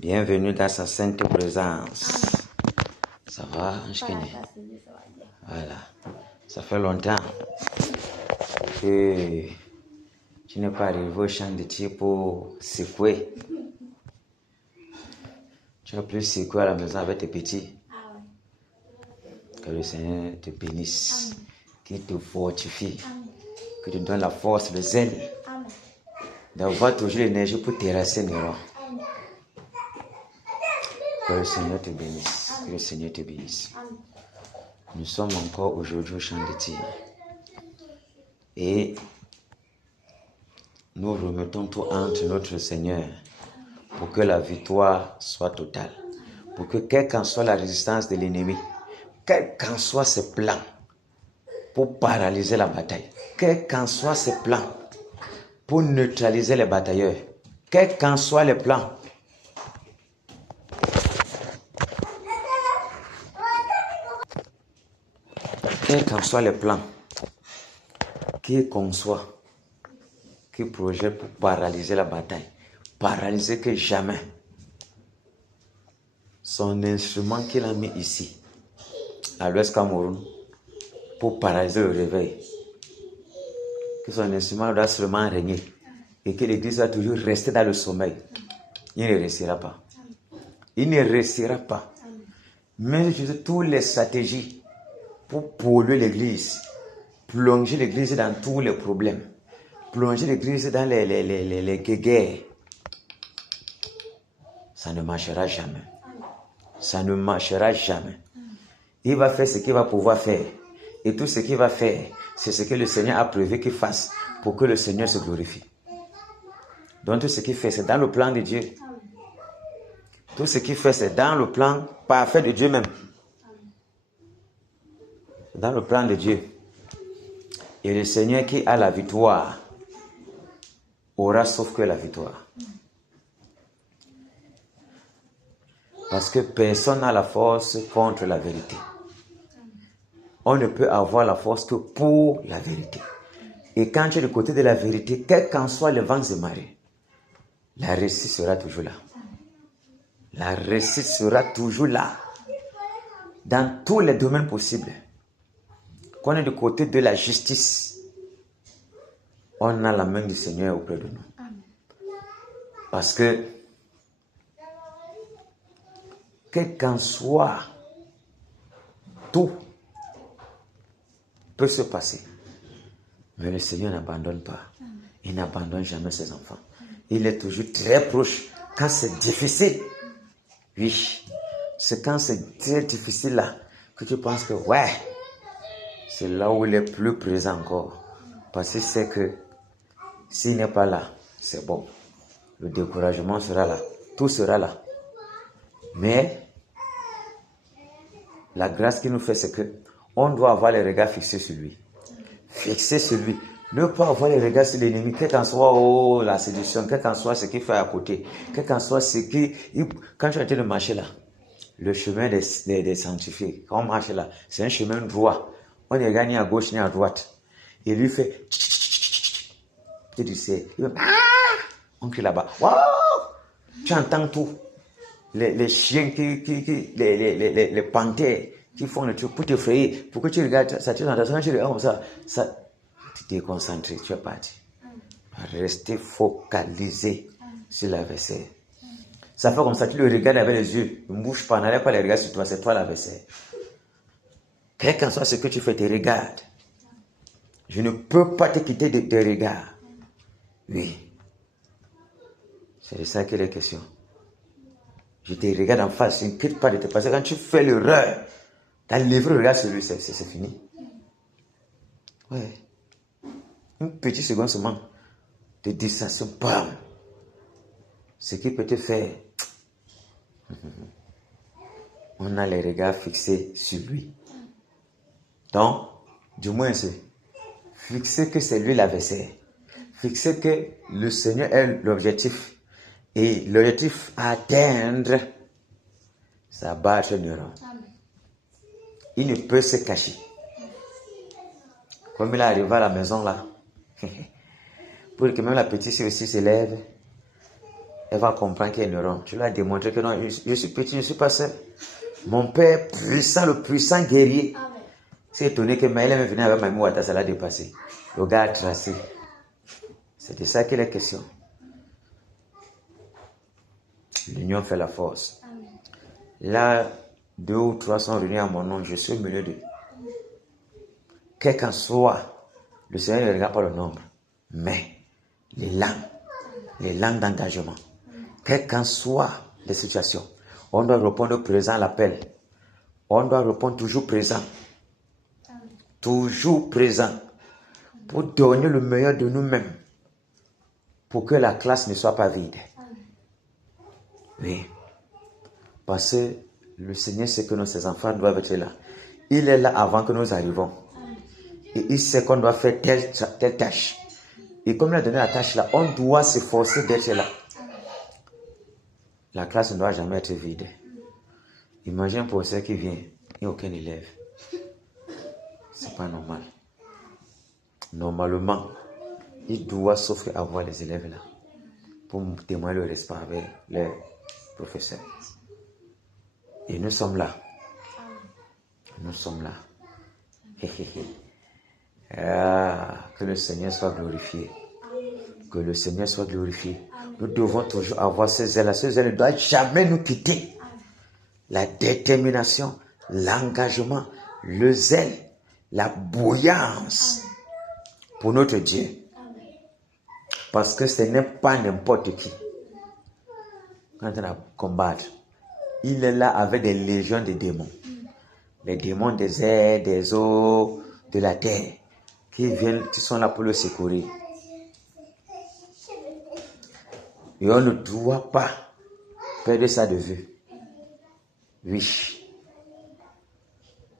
Bienvenue dans sa sainte présence. Ça va, Anchkene? Voilà. Ça fait longtemps que tu n'es pas arrivé au champ de tir pour secouer. Tu as plus secouer à la maison avec tes petits. Que le Seigneur te bénisse, qu'il te fortifie, que te donne la force, le zèle, d'avoir toujours l'énergie pour terrasser Néron. Que le Seigneur te bénisse, que le Seigneur te bénisse. Nous sommes encore aujourd'hui au champ de tir. Et nous remettons tout entre notre Seigneur pour que la victoire soit totale. Pour que quelle qu'en soit la résistance de l'ennemi, quel qu'en soit ses plans pour paralyser la bataille, quel qu'en soit ses plans pour neutraliser les batailleurs, quels qu'en soient les plans, quels qu'en soient les plans qu'il conçoit, qu'il projette pour paralyser la bataille, paralyser que jamais. Son instrument qu'il a mis ici, à l'Ouest Cameroun, pour paralyser le réveil, que son instrument doit seulement régner et que l'Église va toujours rester dans le sommeil. Il ne réussira pas. Il ne réussira pas. Mais je dis toutes les stratégies pour polluer l'Église, plonger l'Église dans tous les problèmes, plonger l'Église dans les guerres. Ça ne marchera jamais. Ça ne marchera jamais. Il va faire ce qu'il va pouvoir faire. Et tout ce qu'il va faire, c'est ce que le Seigneur a prévu qu'il fasse pour que le Seigneur se glorifie. Donc tout ce qu'il fait, c'est dans le plan de Dieu. Tout ce qu'il fait, c'est dans le plan parfait de Dieu même. Dans le plan de Dieu. Et le Seigneur qui a la victoire aura sauf que la victoire. Parce que personne n'a la force contre la vérité. On ne peut avoir la force que pour la vérité. Et quand tu es du côté de la vérité, quel qu'en soit le vent et marée, la réussite sera toujours là. La réussite sera toujours là. Dans tous les domaines possibles. Quand on est du côté de la justice, on a la main du Seigneur auprès de nous. Parce que, quel qu'en soit, tout peut se passer. Mais le Seigneur n'abandonne pas. Il n'abandonne jamais ses enfants. Il est toujours très proche. Quand c'est difficile, oui, c'est quand c'est très difficile là, que tu penses que, ouais, c'est là où il est plus présent encore. Parce qu'il sait que s'il n'est pas là, c'est bon. Le découragement sera là. Tout sera là. Mais la grâce qu'il nous fait, c'est que on doit avoir les regards fixés sur lui. Fixés sur lui. Ne pas avoir les regards sur l'ennemi, quel qu'en soit la séduction, quel qu'en soit ce qu'il fait à côté, quel qu'en soit ce qui... Quand tu es en train de marcher là, le chemin des sanctifiés, quand on marche là, c'est un chemin droit. On ne regarde ni à gauche ni à droite. Et lui fait... Tu sais, on crie là-bas. Wow! Tu entends tout. Les chiens, les panthères qui font le truc pour t'effrayer. Pourquoi tu regardes ça? Tu entends ça, tu regardes comme ça. Tu t'es concentré, tu es parti. Restez focalisé sur l'adversaire. Ça fait comme ça, tu le regardes avec les yeux. Ne bouge pas, n'allez pas les regarder sur toi, c'est toi l'adversaire. Quel qu'en soit ce que tu fais, te regarde. Je ne peux pas te quitter de tes regards. Oui. C'est de ça qu'il est question. Je te regarde en face, je ne quitte pas de te passer. Quand tu fais l'erreur, tu as levé le regard sur lui, c'est fini. Ouais. Une petite seconde seulement de distraction, bam. Ce qui peut te faire, on a les regards fixés sur lui. Donc, du moins, c'est fixer que c'est lui l'adversaire. Fixer que le Seigneur est l'objectif. Et l'objectif à atteindre, c'est abattre Néron. Il ne peut se cacher. Comme il arrive à la maison là, pour que même la petite aussi se lève, elle va comprendre qu'elle est ignorante. Tu lui as démontré que non, je suis petit, je ne suis pas seul. Mon père puissant, le puissant guerrier. C'est étonné que Maëlle est venue avec Mamie Ouattara, ça l'a dépassé. Le gars a tracé. C'est de ça qu'il est question. L'union fait la force. Là, 2 ou 3 sont réunis à mon nom, je suis au milieu d'eux. Quel qu'en soit, le Seigneur ne regarde pas le nombre, mais les langues d'engagement. Quelles qu'en soient les situations, on doit répondre présent à l'appel. On doit répondre toujours présent. Toujours présent. Pour donner le meilleur de nous-mêmes. Pour que la classe ne soit pas vide. Oui. Parce que le Seigneur sait que ses enfants doivent être là. Il est là avant que nous arrivions. Et il sait qu'on doit faire telle tâche. Et comme il a donné la tâche là, on doit s'efforcer d'être là. La classe ne doit jamais être vide. Imagine un professeur qui vient, il n'y a aucun élève. C'est pas normal. Normalement, il doit s'offrir à voir les élèves là. Pour témoigner le respect avec les professeurs. Et nous sommes là. Nous sommes là. Que le Seigneur soit glorifié. Que le Seigneur soit glorifié. Nous devons toujours avoir ces ailes-là. Ces ailes ne doivent jamais nous quitter. La détermination, l'engagement, le zèle, la bouillance pour notre Dieu. Parce que ce n'est pas n'importe qui. Quand on a combattre, il est là avec des légions de démons. Les démons des airs, des eaux, de la terre, qui sont là pour le secourir. Et on ne doit pas perdre ça de vue. Oui.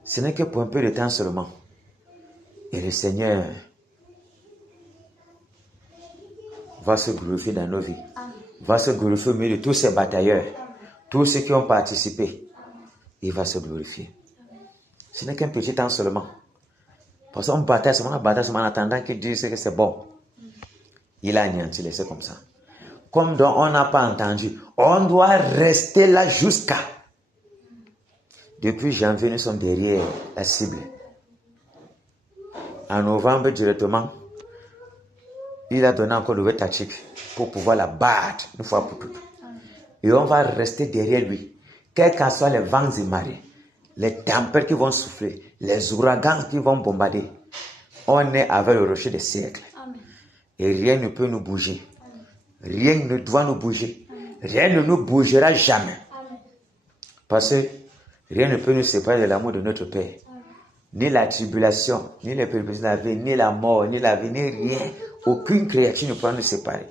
Ce n'est que pour un peu de temps seulement. Et le Seigneur va se glorifier dans nos vies. Va se glorifier au milieu de tous ces batailleurs. Tous ceux qui ont participé. Il va se glorifier. Ce n'est qu'un petit temps seulement. Parce qu'on bataille seulement, en attendant qu'il dise que c'est bon. Il a anéanti, laissé comme ça. Comme donc on n'a pas entendu, on doit rester là jusqu'à. Depuis janvier, nous sommes derrière la cible. En novembre, directement, il a donné encore le tactique pour pouvoir la battre une fois pour toutes. Et on va rester derrière lui. Quels qu'en soient les vents et marées, les tempêtes qui vont souffler, les ouragans qui vont bombarder, on est avec le rocher des siècles. Et rien ne peut nous bouger. Rien ne doit nous bouger. Rien ne nous bougera jamais. Parce que rien ne peut nous séparer de l'amour de notre Père. Ni la tribulation, ni les persécutions de la vie, ni la mort, ni la vie, ni rien. Aucune créature ne peut nous séparer.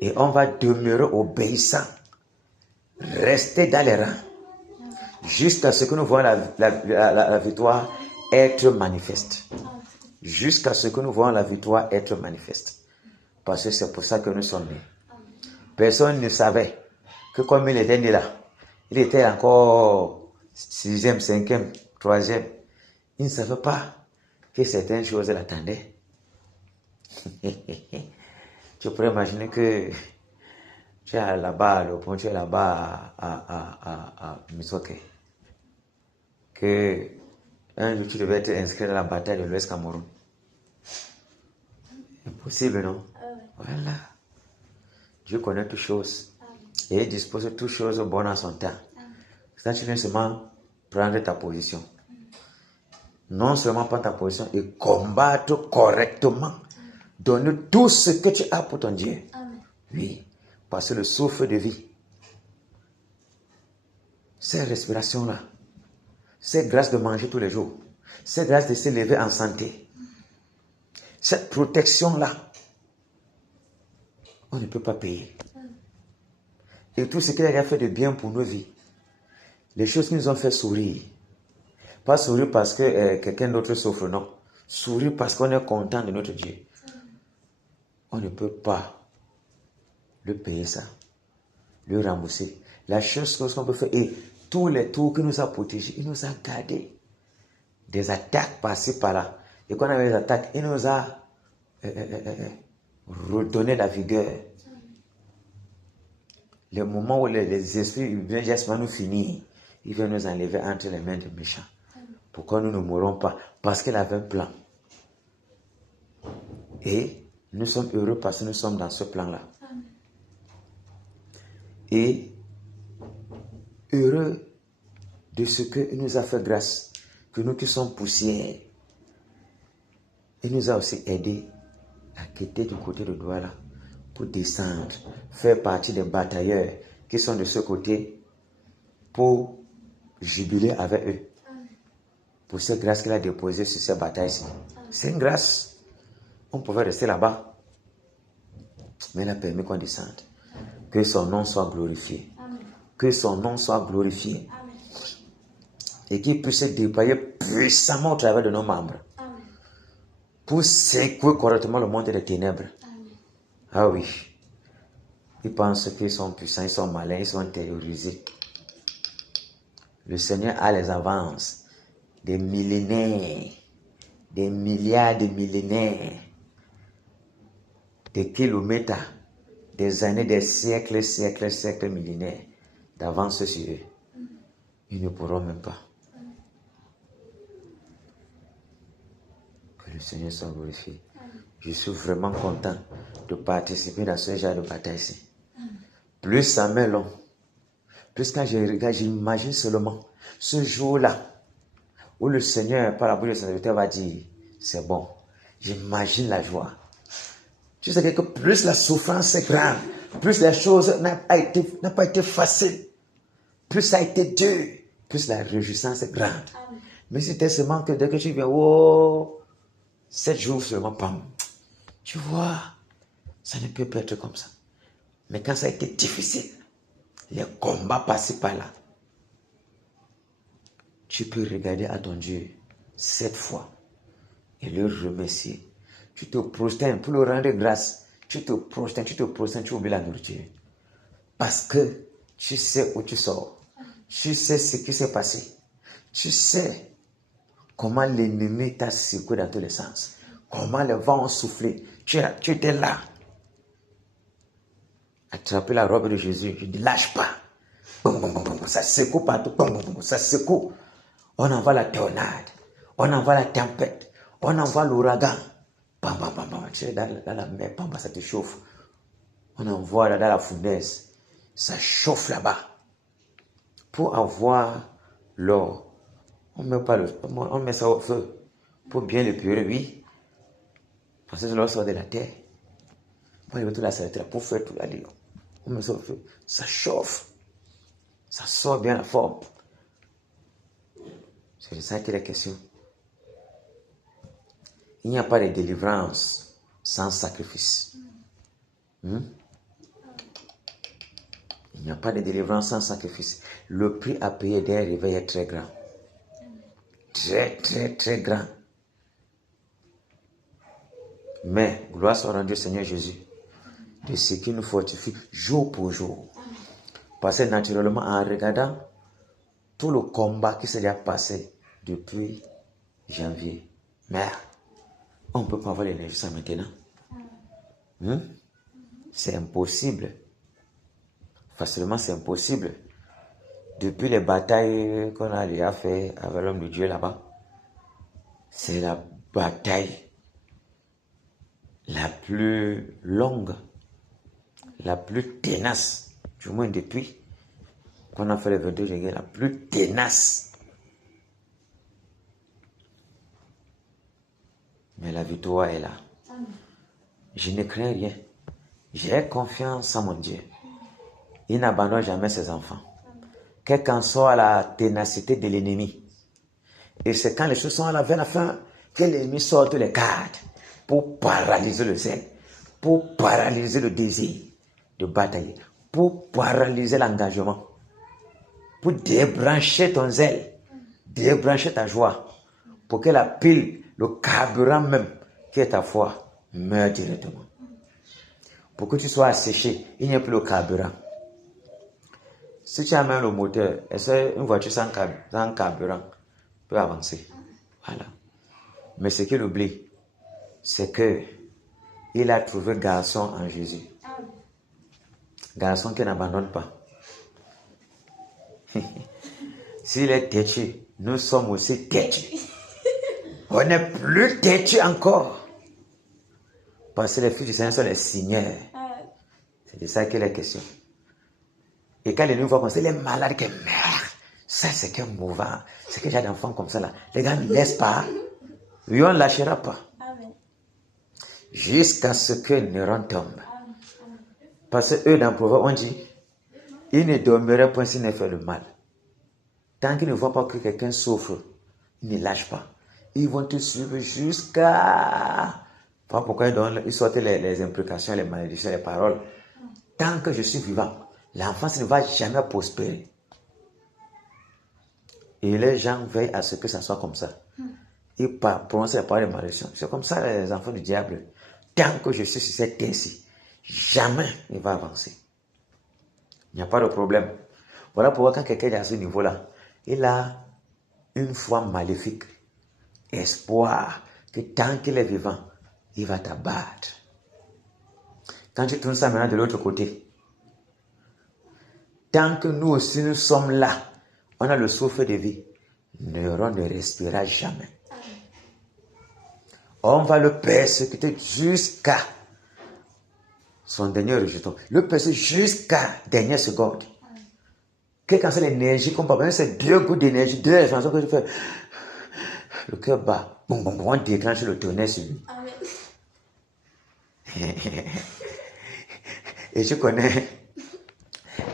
Et on va demeurer obéissant. Rester dans les rangs. Jusqu'à ce que nous voyons la victoire être manifeste. Jusqu'à ce que nous voyons la victoire être manifeste. Parce que c'est pour ça que nous sommes nés. Personne ne savait que comme il était né là, il était encore 6e, 5e, 3e. Il ne savait pas que certaines choses l'attendaient. Tu pourrais imaginer que tu es là-bas, le pont, tu es là-bas à Misoke. Que un jour tu devais être inscrit dans la bataille de l'Ouest Cameroun. Impossible, non? Voilà. Dieu connaît toutes choses. Et il dispose toutes choses bonnes en son temps. Ça, tu viens seulement prendre ta position. Non seulement prendre ta position et combattre correctement. Donner tout ce que tu as pour ton Dieu. Oui. Parce que le souffle de vie, ces respirations-là, cette grâce de manger tous les jours, cette grâce de se lever en santé, cette protection-là, on ne peut pas payer. Et tout ce qu'il a fait de bien pour nos vies, les choses qui nous ont fait sourire, pas sourire parce que quelqu'un d'autre souffre, non. Sourire parce qu'on est content de notre Dieu. On ne peut pas le payer ça, le rembourser. La chose qu'on peut faire, et tous les tours qu'il nous a protégés, il nous a gardés des attaques par-ci par-là. Et quand on avait des attaques, il nous a redonné la vigueur. le moment où les esprits viennent juste nous finir, il vient nous enlever entre les mains des méchants. Pourquoi nous ne mourrons pas? Parce qu'il avait un plan. Et nous sommes heureux parce que nous sommes dans ce plan-là. Et heureux de ce qu'il nous a fait grâce, que nous qui sommes poussière, il nous a aussi aidés à quitter du côté de Douala pour descendre, faire partie des batailleurs qui sont de ce côté pour jubiler avec eux. Pour cette grâce qu'il a déposée sur ces batailles-ci. C'est une grâce. On pouvait rester là-bas. Mais il a permis qu'on descende. Que son nom soit glorifié. Que son nom soit glorifié. Et qu'il puisse se déployer puissamment au travers de nos membres. Pour secouer correctement le monde des ténèbres. Ah oui. Ils pensent qu'ils sont puissants, ils sont malins, ils sont terrorisés. Le Seigneur a les avances. Des millénaires, des milliards de millénaires, des kilomètres, des années, des siècles, millénaires d'avance sur eux. Ils ne pourront même pas. Que le Seigneur soit glorifié. Je suis vraiment content de participer dans ce genre de bataille-ci. Plus ça met long, plus quand je regarde, j'imagine seulement ce jour-là, où le Seigneur, par la bouche de son serviteur, va dire, c'est bon. J'imagine la joie. Tu sais que plus la souffrance est grande, plus la chose n'a pas été facile, plus ça a été dur, plus la réjouissance est grande. Mais c'était seulement que dès que tu viens, oh, 7 jours seulement, pam. Tu vois, ça ne peut pas être comme ça. Mais quand ça a été difficile, les combats passés par là, tu peux regarder à ton Dieu 7 fois et le remercier. Tu te prosternes pour le rendre grâce. Tu te prosternes, tu oublies la nourriture. Parce que tu sais où tu sors. Tu sais ce qui s'est passé. Tu sais comment l'ennemi t'a secoué dans tous les sens. Comment les vents ont soufflé. Tu étais là. Attraper la robe de Jésus. Je dis, lâche pas. Ça secoue partout. Ça secoue. On envoie la tornade, on envoie la tempête, on envoie l'ouragan. Tu es dans la mer, ça te chauffe. On envoie dans la fournaise, ça chauffe là-bas. Pour avoir l'or, on met ça au feu pour bien le purer, oui. Parce que l'or sort de la terre. Pour aller mettre la salette pour faire tout là-dedans. On met ça au feu, ça chauffe. Ça sort bien la forme. C'est de ça qu'il est question. Il n'y a pas de délivrance sans sacrifice. Il n'y a pas de délivrance sans sacrifice. Le prix à payer d'un réveil est très grand. Très, très, très grand. Mais, gloire soit rendue au Seigneur Jésus, de ce qui nous fortifie jour pour jour. Parce que naturellement, en regardant tout le combat qui s'est passé depuis janvier. Mais on ne peut pas avoir l'énergie ça maintenant. C'est impossible. Facilement, c'est impossible. Depuis les batailles qu'on a déjà fait avec l'homme de Dieu là-bas, c'est la bataille la plus longue, la plus ténace, du moins depuis qu'on a fait le 22 janvier, la plus ténace. Mais la victoire est là. Je ne crains rien. J'ai confiance en mon Dieu. Il n'abandonne jamais ses enfants. Quelle qu'en soit la ténacité de l'ennemi. Et c'est quand les choses sont vers la fin que l'ennemi sort tous les cartes pour paralyser le zèle, pour paralyser le désir de batailler, pour paralyser l'engagement, pour débrancher ton zèle, débrancher ta joie, pour que la pile, le carburant même, qui est ta foi, meure directement. Pour que tu sois asséché, il n'y a plus le carburant. Si tu as même le moteur, une voiture sans carburant peut avancer. Voilà. Mais ce qu'il oublie, c'est que il a trouvé garçon en Jésus. Garçon qui n'abandonne pas. S'il est têtu, nous sommes aussi têtus. On n'est plus têtu encore. Parce que les fils du Seigneur sont les seigneurs. C'est de ça qu'il est question. Et quand les nous voient comme ça, les malades qui merde, ça c'est qu'un mouvant. C'est que j'ai des enfants comme ça là. Les gars ne laissent pas. Et on ne lâchera pas. Jusqu'à ce que le néron tombe. Parce que eux dans le proverbe, on dit, ils ne dormiraient point s'ils ne font le mal. Tant qu'ils ne voient pas que quelqu'un souffre, ils ne lâchent pas. Ils vont te suivre jusqu'à... Pas pourquoi ils sortent les implications, les malédictions, les paroles. Tant que je suis vivant, l'enfance ne va jamais prospérer. Et les gens veillent à ce que ça soit comme ça. Ils prononcent les paroles de malédiction. C'est comme ça les enfants du diable. Tant que je suis sur cette terre-ci, jamais il va avancer. Il n'y a pas de problème. Voilà pourquoi quand quelqu'un est à ce niveau-là, il a une foi maléfique, espoir que tant qu'il est vivant, il va t'abattre. Quand tu tournes ça maintenant de l'autre côté, tant que nous aussi nous sommes là, on a le souffle de vie, Néron ne respirera jamais. On va le persécuter jusqu'à son dernier rejeton. Le persécuter jusqu'à dernière seconde. Quelle que soit l'énergie qu'on peut avoir, c'est deux gouttes d'énergie, deux chansons que je fais. Le cœur bat. Bon, on déclenche le tonnerre sur lui. Et je connais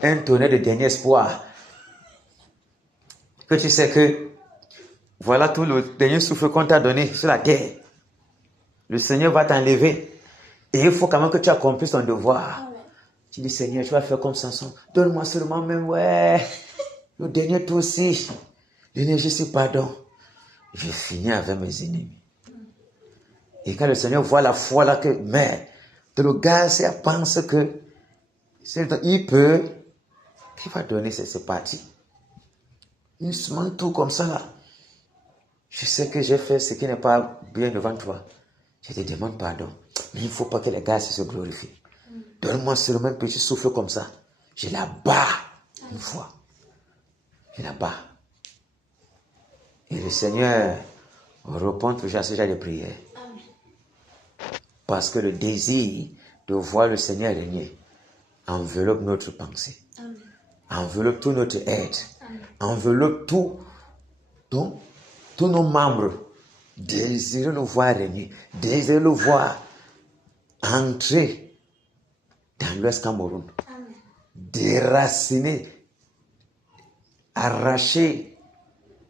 un tonnerre de dernier espoir. Que tu sais que voilà tout le dernier souffle qu'on t'a donné sur la terre. Le Seigneur va t'enlever. Et il faut quand même que tu accomplisses ton devoir. Tu dis, Seigneur, tu vas faire comme Samson. Donne-moi seulement même, ouais. Le dernier tour aussi. L'énergie, c'est pardon. Je finis avec mes ennemis. Et quand le Seigneur voit la foi là que, mais, le gars, pense que, il peut, qu'il va donner ses parties. Il se montre tout comme ça là. Je sais que j'ai fait ce qui n'est pas bien devant toi. Je te demande pardon. Mais il ne faut pas que les gars se glorifient. Donne-moi seulement un petit souffle comme ça. Je la bats une fois. Je la bats. Et le Seigneur répond toujours à ce genre de prière. Parce que le désir de voir le Seigneur régner enveloppe notre pensée. Enveloppe tout notre être. Enveloppe tous nos membres. Désirer le voir régner. Désirer le voir entrer dans l'Ouest Cameroun. Déraciner, arracher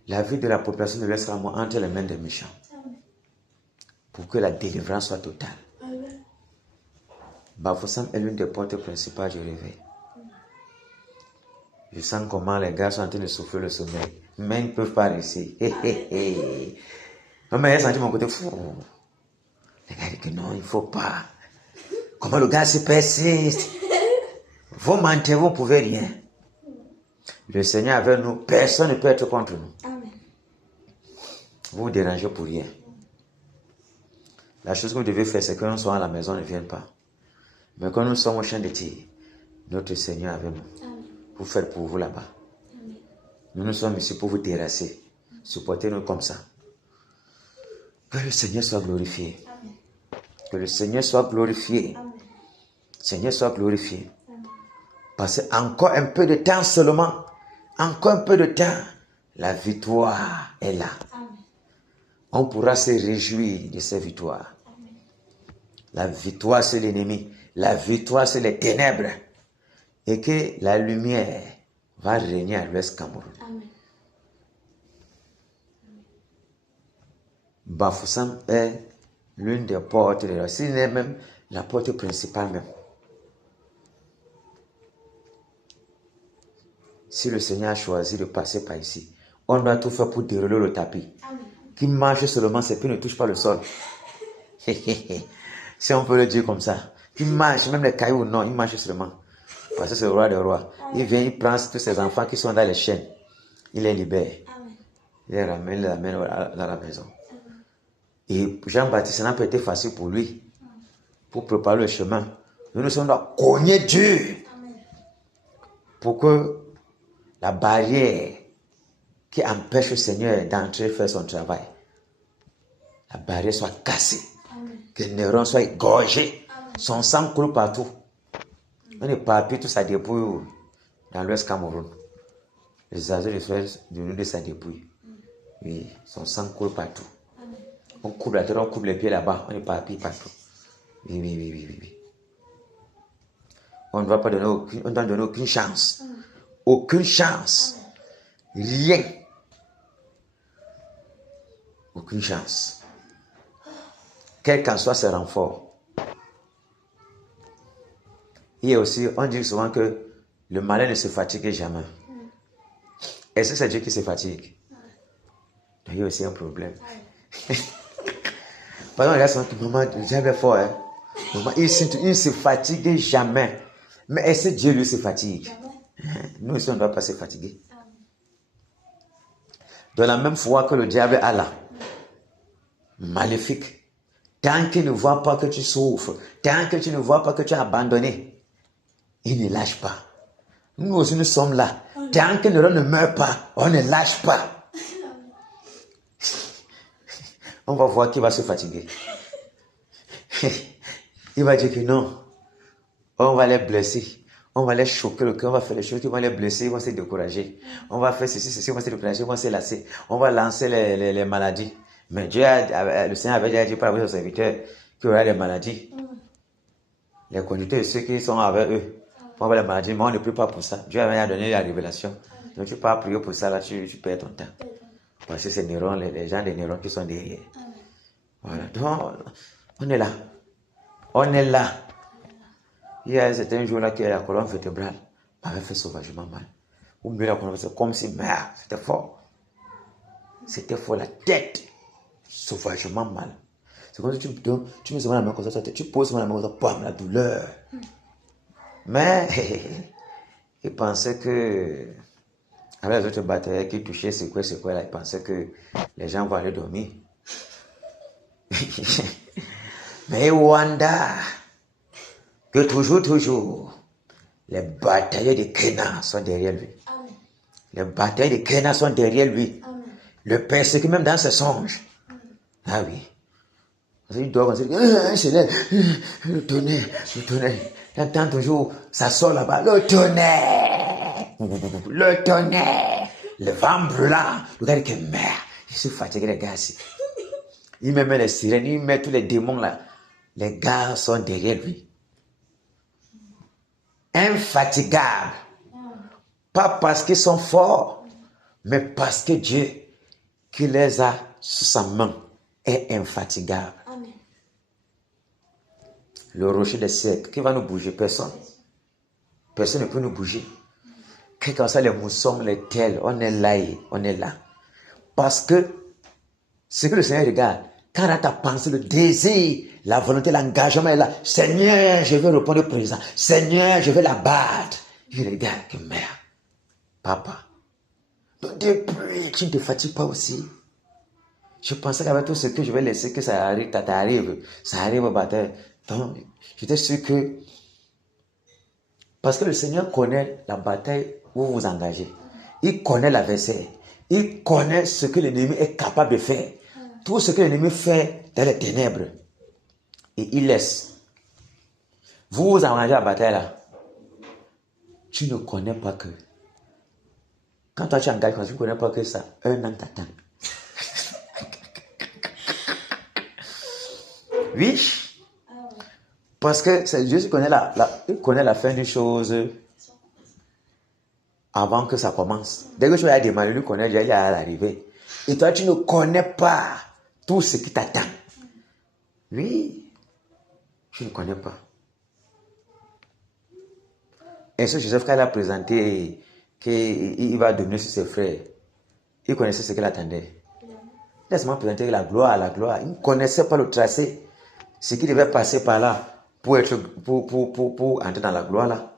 la vie de la population de l'Ouest Cameroun entre les mains des méchants. Pour que la délivrance soit totale. Bafoussam est l'une des portes principales du réveil. Je sens comment les gars sont en train de souffler le sommeil. Mais ils ne peuvent pas réussir. Non, mais j'ai senti mon côté fou. Les gars disent que non, il ne faut pas. Comment le gars se persiste? Vous mentez, vous ne pouvez rien. Le Seigneur avec nous, personne ne peut être contre nous. Amen. Vous vous dérangez pour rien. La chose que vous devez faire, c'est que nous soyons à la maison, ne viennent pas. Mais quand nous sommes au champ de tir, notre Seigneur avec nous. Amen. Vous faites pour vous là-bas. Amen. Nous sommes ici pour vous terrasser. Supportez-nous comme ça. Que le Seigneur soit glorifié. Amen. Que le Seigneur soit glorifié. Amen. Seigneur soit glorifié. Amen. Parce qu'encore un peu de temps seulement, encore un peu de temps, la victoire est là. Amen. On pourra se réjouir de cette victoire. Amen. La victoire c'est l'ennemi. La victoire c'est les ténèbres. Et que la lumière va régner à l'Ouest Cameroun. Amen. Bafoussam est l'une des portes de la c'est même la porte principale même. Si le Seigneur a choisi de passer par ici, on doit tout faire pour dérouler le tapis. Amen. Qui marche seulement, ses pieds ne touchent pas le sol. Si on peut le dire comme ça. Qui marche, même les cailloux, non, il marche seulement. Parce que c'est le roi des rois. Il vient, il prend tous ses enfants qui sont dans les chaînes. Il les libère. Amen. Il les ramène dans la maison. Amen. Et Jean-Baptiste, ça n'a pas été facile pour lui. Pour préparer le chemin. Nous sommes là, cogner Dieu. Amen. pour que la barrière qui empêche le Seigneur d'entrer faire son travail, la barrière soit cassée, que le neuron soit égorgé, son sang coule partout. On est parti tout ça dépouille dans l'Ouest Cameroun. Les oiseaux de frères de nous de sa dépouille. Oui, son sang coule partout. On coupe la tête, on coupe les pieds là-bas, on est parti partout. Oui. On ne va pas donner aucune, on ne donner aucune chance. Aucune chance. Rien. Aucune chance. Quel qu'en soit ce renfort. Et aussi, on dit souvent que le malin ne se fatigue jamais. Est-ce que c'est Dieu qui se fatigue? Il y a aussi un problème. Par exemple, il y a souvent que maman, le diable est fort. Hein? Maman, il ne se fatigue jamais. Mais est-ce que Dieu lui se fatigue? Nous aussi, on ne doit pas se fatiguer. De la même foi que le diable a là, maléfique, tant qu'il ne voit pas que tu souffres, tant que tu ne vois pas que tu es abandonné, il ne lâche pas. Nous aussi, nous sommes là. Tant que le ne meurt pas, on ne lâche pas. On va voir qui va se fatiguer. Il va dire que non. On va les blesser. On va les choquer le cœur. On va faire les choses qui vont les blesser. Ils vont se décourager. On va faire ceci, ils vont se décourager. Ils vont se lasser. On va lancer les maladies. Mais le Seigneur avait déjà dit par rapport aux serviteurs qu'il y aura des maladies. Les conducteurs de ceux qui sont avec eux vont avoir les maladies. Mais on ne prie pas pour ça. Dieu avait donné la révélation. Donc tu ne peux pas prier pour ça. Là, tu perds ton temps. Parce que c'est les gens des neurones qui sont derrière. Voilà. Donc, on est là. On est là. Il y a un jour là que la colonne vertébrale m'avait fait sauvagement mal. Ou mieux la colonne vertébrale, comme si merde, c'était fort. C'était fort, la tête. Sauvagement mal. C'est comme si tu mets la main comme ça, tu poses la main comme ça, bam, la douleur. Mais, il pensait que, avec les autres batteries qui touchaient c'est quoi là, il pensait que les gens vont aller dormir. Mais Wanda, que toujours, les batailles de Kéna sont derrière lui. Amen. Les batailles de Kéna sont derrière lui. Amen. Le persécute même dans ses songes. Amen. Ah oui. Il dort, on se dit, le tonnerre. Il entend toujours, ça sort là-bas, le tonnerre, le vent brûlant. Regardez que merde, il se fatigue les gars ici. Il met les sirènes, il met tous les démons là. Les gars sont derrière lui. Infatigables. Pas parce qu'ils sont forts, mais parce que Dieu, qui les a sous sa main, est infatigable. Amen. Le rocher des siècles, qui va nous bouger? Personne. Personne ne peut nous bouger. Que comme ça, les moussons, les tels, on est là. Parce que ce que le Seigneur regarde, quand tu as pensé, le désir, la volonté, l'engagement est là. Seigneur, je veux répondre présent. Seigneur, je veux la battre. Il regarde que merde. Papa. Donc depuis, tu ne te fatigues pas aussi. Je pensais qu'avec tout ce que je vais laisser, que ça arrive. Ça arrive au bataille. Donc, j'étais sûr que... Parce que le Seigneur connaît la bataille où vous vous engagez. Il connaît l'adversaire. Il connaît ce que l'ennemi est capable de faire. Tout ce que l'ennemi fait dans les ténèbres. Et il laisse. Vous vous engagez à la bataille là. Tu ne connais pas que. Quand toi tu engages, tu ne connais pas que ça. Un an t'attend. Oui. Parce que c'est Dieu qui connaît il connaît la fin des choses avant que ça commence. Dès que tu vas démarrer, lui connaît déjà, il est à l'arrivée. Et toi, tu ne connais pas tout ce qui t'attend. Oui. Tu ne connais pas. Et ce Joseph, quand il a présenté qu'il va devenir sur ses frères, il connaissait ce qu'il attendait. Laisse-moi présenter la gloire. Il ne connaissait pas le tracé. Ce qui devait passer par là pour entrer dans la gloire là.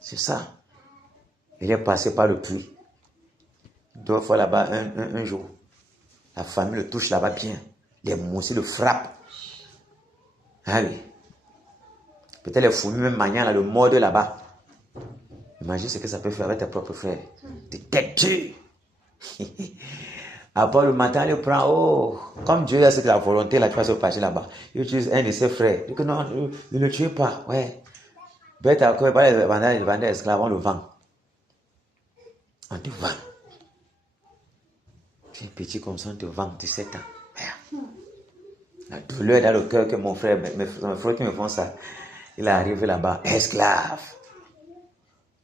C'est ça. Il est passé par le puits. 2 fois là-bas, un jour. La famille le touche là-bas bien. Les moussés le frappent. Ah oui. Peut-être les fourmis même maniant là, le mordent là-bas. Imagine ce que ça peut faire avec tes propres frères. T'es têtu. Après le matin, il prend, oh, comme Dieu a cette la volonté, là, tu vas se passer là-bas. Il utilise un de ses frères. Il dit que non, ne le tuez pas. Ouais. Bête à quoi, il vendait esclaves, on le vend. On te vend. Tu es petit comme ça, on te vend, 17 ans. Merde. La douleur dans le cœur que mon frère, mes frères qui me font ça, il est arrivé là-bas, esclave.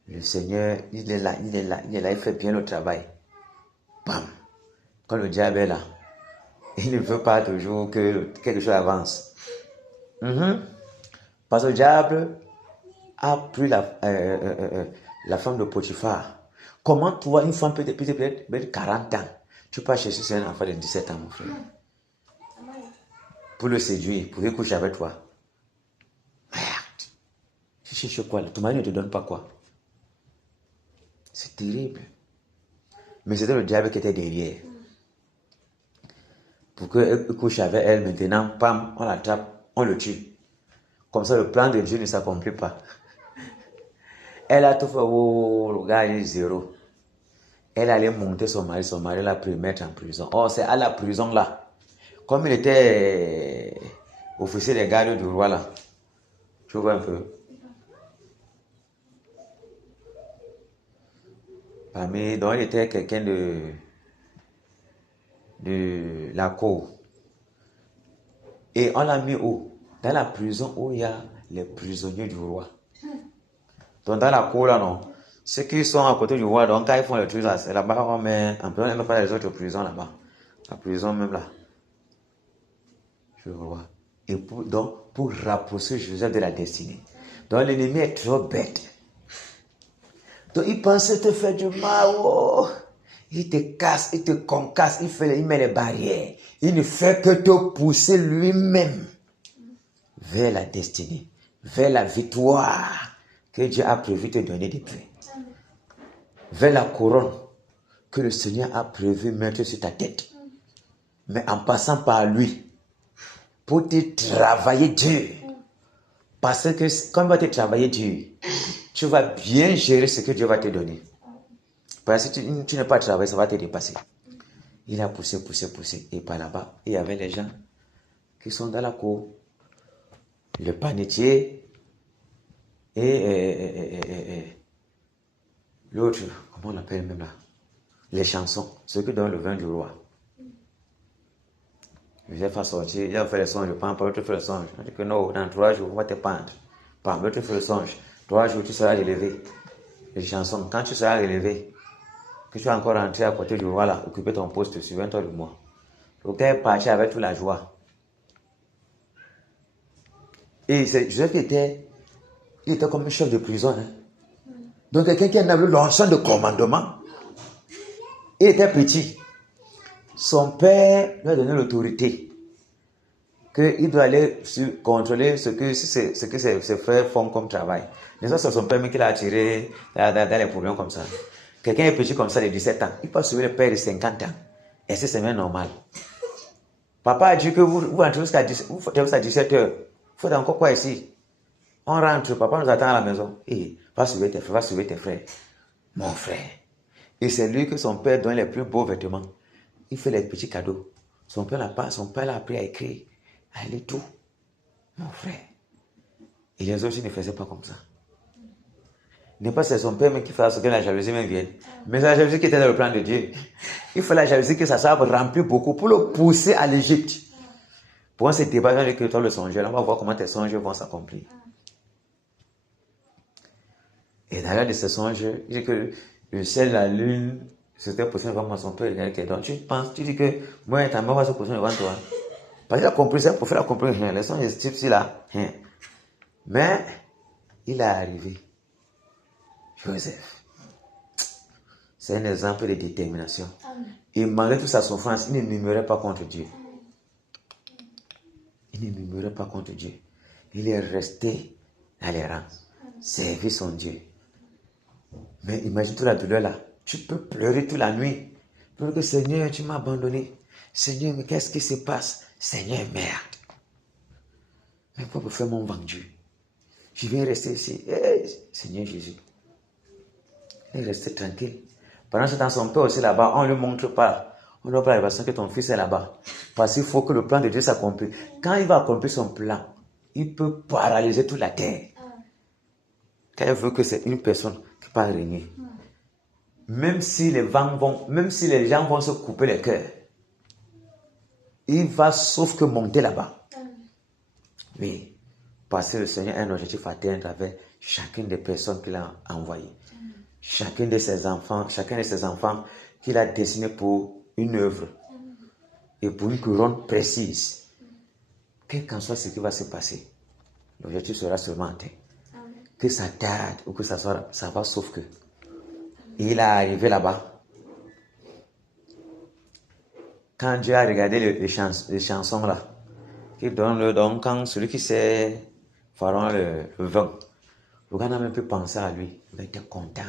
Le Seigneur, il est là, il fait bien le travail. Bam. Quand le diable est là, il ne veut pas toujours que quelque chose avance. Parce que le diable a pris la femme de Potiphar. Comment toi, une femme peut-être 40 ans, tu peux chercher un enfant de 17 ans, mon frère, pour le séduire, pour qu'il couche avec toi. Merde. Tu cherches quoi là? Ton mari ne te donne pas quoi? C'est terrible. Mais c'était le diable qui était derrière. Pour qu'il couche avec elle, maintenant, pam, on l'attrape, on le tue. Comme ça, le plan de Dieu ne s'accomplit pas. Elle a tout fait, oh, le gars est zéro. Elle allait monter son mari l'a pris mettre en prison. Oh, c'est à la prison là. Comme il était officier des gardes du roi là. Tu vois un peu. Parmi, donc il était quelqu'un de la cour. Et on l'a mis où? Dans la prison où il y a les prisonniers du roi. Donc dans la cour là, non. Ceux qui sont à côté du roi, donc quand ils font les trucs là, c'est là-bas, on met en prison, on met pas les autres prisons là-bas. La prison même là. Je vois. Et pour rapprocher Joseph de la destinée. Donc l'ennemi est trop bête. Donc il pensait te faire du mal. Oh. Il te casse, il te concasse, il met les barrières. Il ne fait que te pousser lui-même vers la destinée, vers la victoire que Dieu a prévu te donner depuis. Vers la couronne que le Seigneur a prévu mettre sur ta tête. Mais en passant par lui, pour te travailler dur. Parce que quand tu vas te travailler dur, tu vas bien gérer ce que Dieu va te donner. Parce que tu n'as pas travaillé, ça va te dépasser. Il a poussé. Et par là-bas, il y avait les gens qui sont dans la cour. Le panetier et l'autre, comment on l'appelle même là? Les chansons, ceux qui donnent le vin du roi. Joseph a sorti, il a fait le songe, l'autre fait le songe. Il dit que non, dans 3 jours, on va te pendre. L'autre fait le songe. 3 jours, tu seras relevé. Les chansons, quand tu seras relevé, que tu vas encore rentrer à côté du roi là, occuper ton poste, souviens-toi de moi. Le gars est parti avec toute la joie. Et c'est Joseph qui était comme un chef de prison. Hein. Donc quelqu'un qui avait l'ensemble de commandement. Il était petit. Son père lui a donné l'autorité qu'il doit aller contrôler ce que ses frères font comme travail. Mais ça, c'est son père qui l'a attiré dans les problèmes comme ça. Quelqu'un est petit comme ça de 17 ans. Il peut suivre le père de 50 ans. Et c'est même normal. Papa a dit que vous entrez jusqu'à 17 heures. Il faut encore quoi ici? On rentre, papa nous attend à la maison. Et va suivre tes frères. Mon frère. Et c'est lui que son père donne les plus beaux vêtements. Il fait les petits cadeaux. Son père l'a appris à écrire, à lire tout. Mon frère. Et les autres ne faisaient pas comme ça. N'est pas c'est son père même qui fait ce que la jalousie même vienne. Mais c'est la jalousie qui était dans le plan de Dieu. Il faut la jalousie que ça soit rempli beaucoup pour le pousser à l'Égypte. Pour ce débat avec toi le songeur, on va voir comment tes songes vont s'accomplir. Et d'ailleurs de ces songes, il dit que le ciel, la lune, c'était possible devant son père. Donc tu dis que moi, ta mère va se poser devant toi. Parce qu'il a compris ça, pour faire la comprendre. Les songes, ce type-ci là. Mais il est arrivé. Joseph. C'est un exemple de détermination. Et malgré toute sa souffrance, il ne murmurait pas contre Dieu. Il ne murmurait pas contre Dieu. Il est resté dans les rangs. Servir son Dieu. Mais imagine toute la douleur là. Tu peux pleurer toute la nuit. Pleurer que Seigneur, tu m'as abandonné. Seigneur, mais qu'est-ce qui se passe? Seigneur, merde. Mais pourquoi me faire mon vendu? Je viens rester ici. Hey, Seigneur Jésus. Il est resté tranquille. Pendant ce temps, son père aussi là-bas, on ne lui montre pas. On ne lui parle pas que ton fils est là-bas. Parce qu'il faut que le plan de Dieu s'accomplisse. Quand il va accomplir son plan, il peut paralyser toute la terre. Quand il veut que c'est une personne qui va régner. Même si les gens vont se couper les cœurs, il va sauf que monter là-bas. Oui. Parce que le Seigneur a un objectif à atteindre avec chacune des personnes qu'il a envoyées. Chacun de ses enfants qu'il a destiné pour une œuvre et pour une couronne précise. Quel qu'en soit ce qui va se passer, l'objectif sera seulement atteint. Que ça tarde ou que ça va sauf que. Il est arrivé là-bas. Quand Dieu a regardé les chansons là, qui donne le don quand celui qui sait Pharaon le vin. Le gars n'a même plus pensé à lui. Il était content.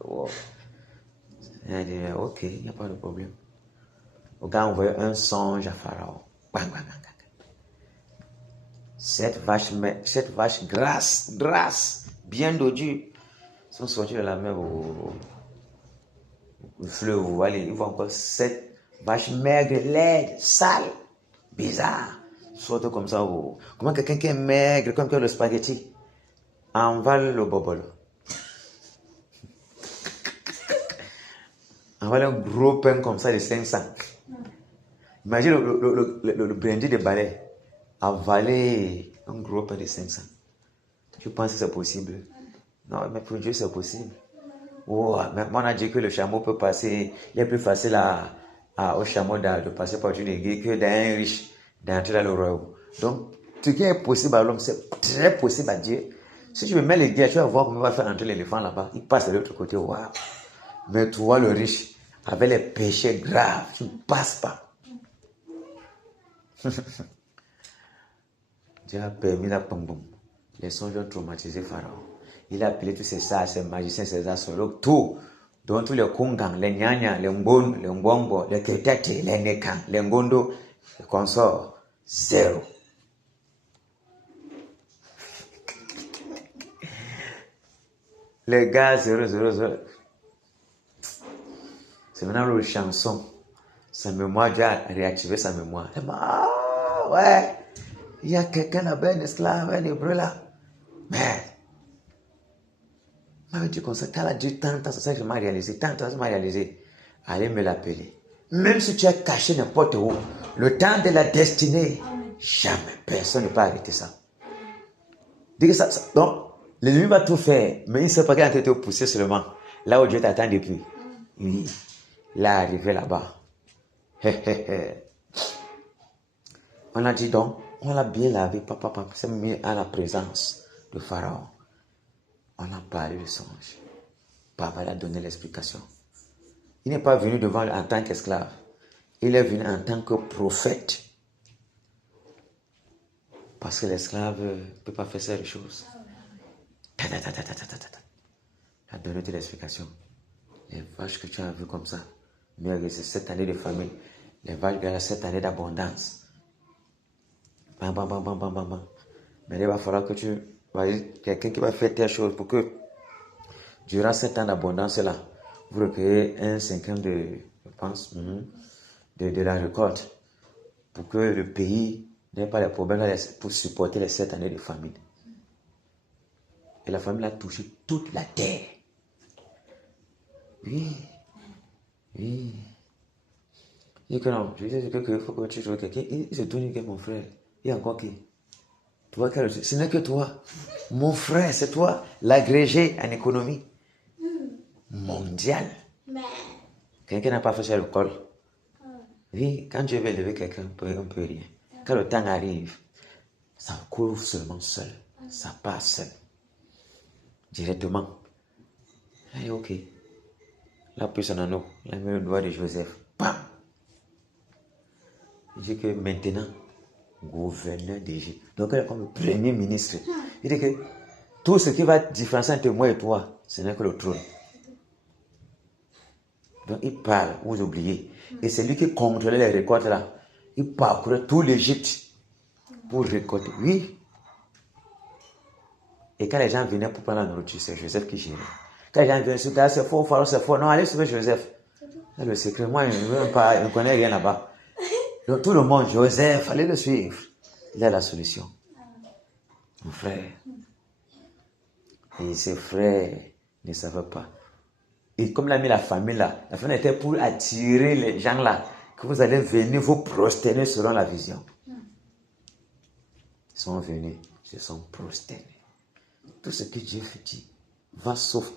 Oh. Il a dit, ok, il n'y a pas de problème. Le gars a envoyé un songe à Pharaon. Bang, bang, bang. Cette vache grasse, bien dodue, sont sortis de la mer au fleuve. Vous voyez, ils voient encore cette vache maigre, laide, sale, bizarre. Sortent comme ça. Comment quelqu'un qui est maigre, comme que le spaghetti, envale le bobolo. Envale un gros pain comme ça de 500. Imagine le brandy de balai. Avaler un gros pain de 500. Tu penses que c'est possible? Non, mais pour Dieu, c'est possible. Oh, maintenant, on a dit que le chameau peut passer. Il est plus facile au chameau de passer par une aiguille que d'un riche d'entrer dans le royaume. Donc, ce qui est possible à l'homme, c'est très possible à Dieu. Si tu me mets l'aiguille, tu vas voir comment il va faire entrer l'éléphant là-bas. Il passe de l'autre côté. Waouh! Mais tu vois le riche, avec les péchés graves, tu ne passes pas. Dieu a permis la pom-pom. Les songes ont traumatisé Pharaon. Il a appelé tous ses sages, ses magiciens, ses astrologues, tout. Dont tous les Kungang, les Nyanya, les Mbon, les Mbongo, les Ketete, les Nekan, les Ngondo, les consorts. Zéro. Les gars, 0, 0, 0. C'est maintenant le chanson. Sa mémoire, Dieu a réactivé sa mémoire. Ah, ouais. Il y a quelqu'un là-bas, un esclave, un hébreu là. Mais, m'avait dit comme ça, t'as la dit tant, c'est ça que je m'ai réalisé, tant, ça m'a réalisé. Allez me l'appeler. Même si tu as caché n'importe où, le temps de la destinée, jamais personne ne peut arrêter ça. Dis que ça, donc, l'ennemi va tout faire, mais il ne sait pas qu'il a été poussé seulement. Là où Dieu t'attend depuis. Oui, il est arrivé là-bas. On a dit donc, on l'a bien lavé, papa, s'est mis à la présence de Pharaon. On a parlé du songe. Papa a donné l'explication. Il n'est pas venu devant en tant qu'esclave. Il est venu en tant que prophète. Parce que l'esclave ne peut pas faire ces choses. Il a donné de l'explication. Les vaches que tu as vues comme ça, mais c'est 7 années de famine. Les vaches gagnent 7 années d'abondance. Bam, bam, bam, bam, bam, bam, bam. Mais il va falloir que tu quelqu'un qui va faire telle chose pour que durant 7 ans d'abondance là, vous recueillez un cinquième de, je pense, de la récolte pour que le pays n'ait pas les problèmes pour supporter les 7 années de famine. Et la famine a touché toute la terre. Oui. Oui. Il dit que non, je dis qu'il faut que tu joues quelqu'un. Il se tourne que mon frère. Il y a encore qui? Toi, ce n'est que toi. Mon frère, c'est toi, l'agrégé en économie mondiale. Quelqu'un n'a pas fait ça à l'école. Oui, quand Dieu veut élever quelqu'un, on ne peut rien. Quand le temps arrive, ça court seulement seul. Ça passe seul. Directement. Et ok. La puissance en nous. La main au doigt de Joseph. Bam! Il dit que maintenant, gouverneur d'Égypte. Donc, il est comme le premier ministre. Il dit que tout ce qui va différencier entre moi et toi, ce n'est que le trône. Donc, il parle, vous oubliez. Et c'est lui qui contrôlait les récoltes là. Il parcourait tout l'Égypte pour récolter. Oui. Et quand les gens venaient pour prendre la nourriture, c'est Joseph qui gérait. Quand les gens viennent sur place, c'est faux, c'est faux. Non, allez sauver Joseph. C'est le secret. Moi, je ne connais rien là-bas. Donc tout le monde, Joseph, allez le suivre. Il a la solution. Mon frère. Et ses frères ne savaient pas. Et comme il a mis la famille là, la famille était pour attirer les gens là, que vous allez venir vous prosterner selon la vision. Ils sont venus, ils se sont prosternés. Tout ce que Dieu dit, va sauf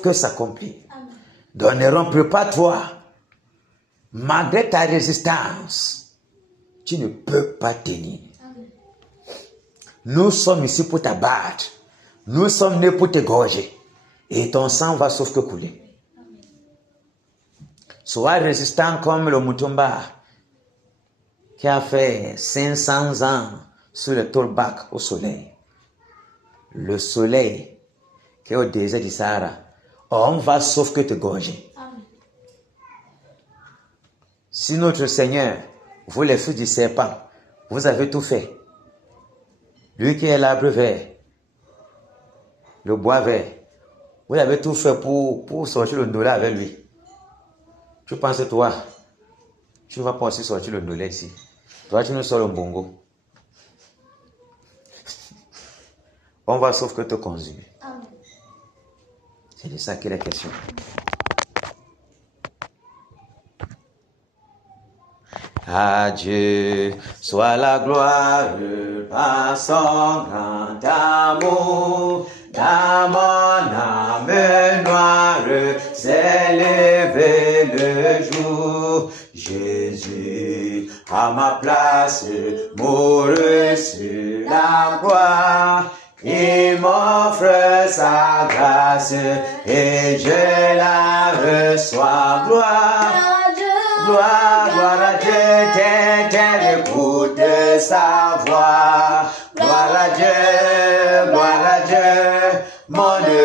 que s'accomplit. Donc ne romps pas toi. Malgré ta résistance, tu ne peux pas tenir. Nous sommes ici pour t'abattre. Nous sommes nés pour t'égorger. Et ton sang va sauf que couler. Sois résistant comme le Mutumba qui a fait 500 ans sur le Tolbak au soleil. Le soleil qui est au désert du Sahara. On va sauf que te gorger. Si notre Seigneur, vous les fils du serpent, vous avez tout fait. Lui qui est l'arbre vert, le bois vert, vous avez tout fait pour sortir le dollar avec lui. Tu penses toi, tu ne vas pas aussi sortir le dollar ici. Toi, tu nous sors le bongo. On va sauf que te consumer. C'est de ça qu'il est question. À Dieu soit la gloire par son grand amour. Dans mon âme noire s'est levé le jour. Jésus à ma place mourut sur la croix. Il m'offre sa grâce et je la reçois. Gloire à Dieu, terre écoute sa voix. Gloire à Dieu, monde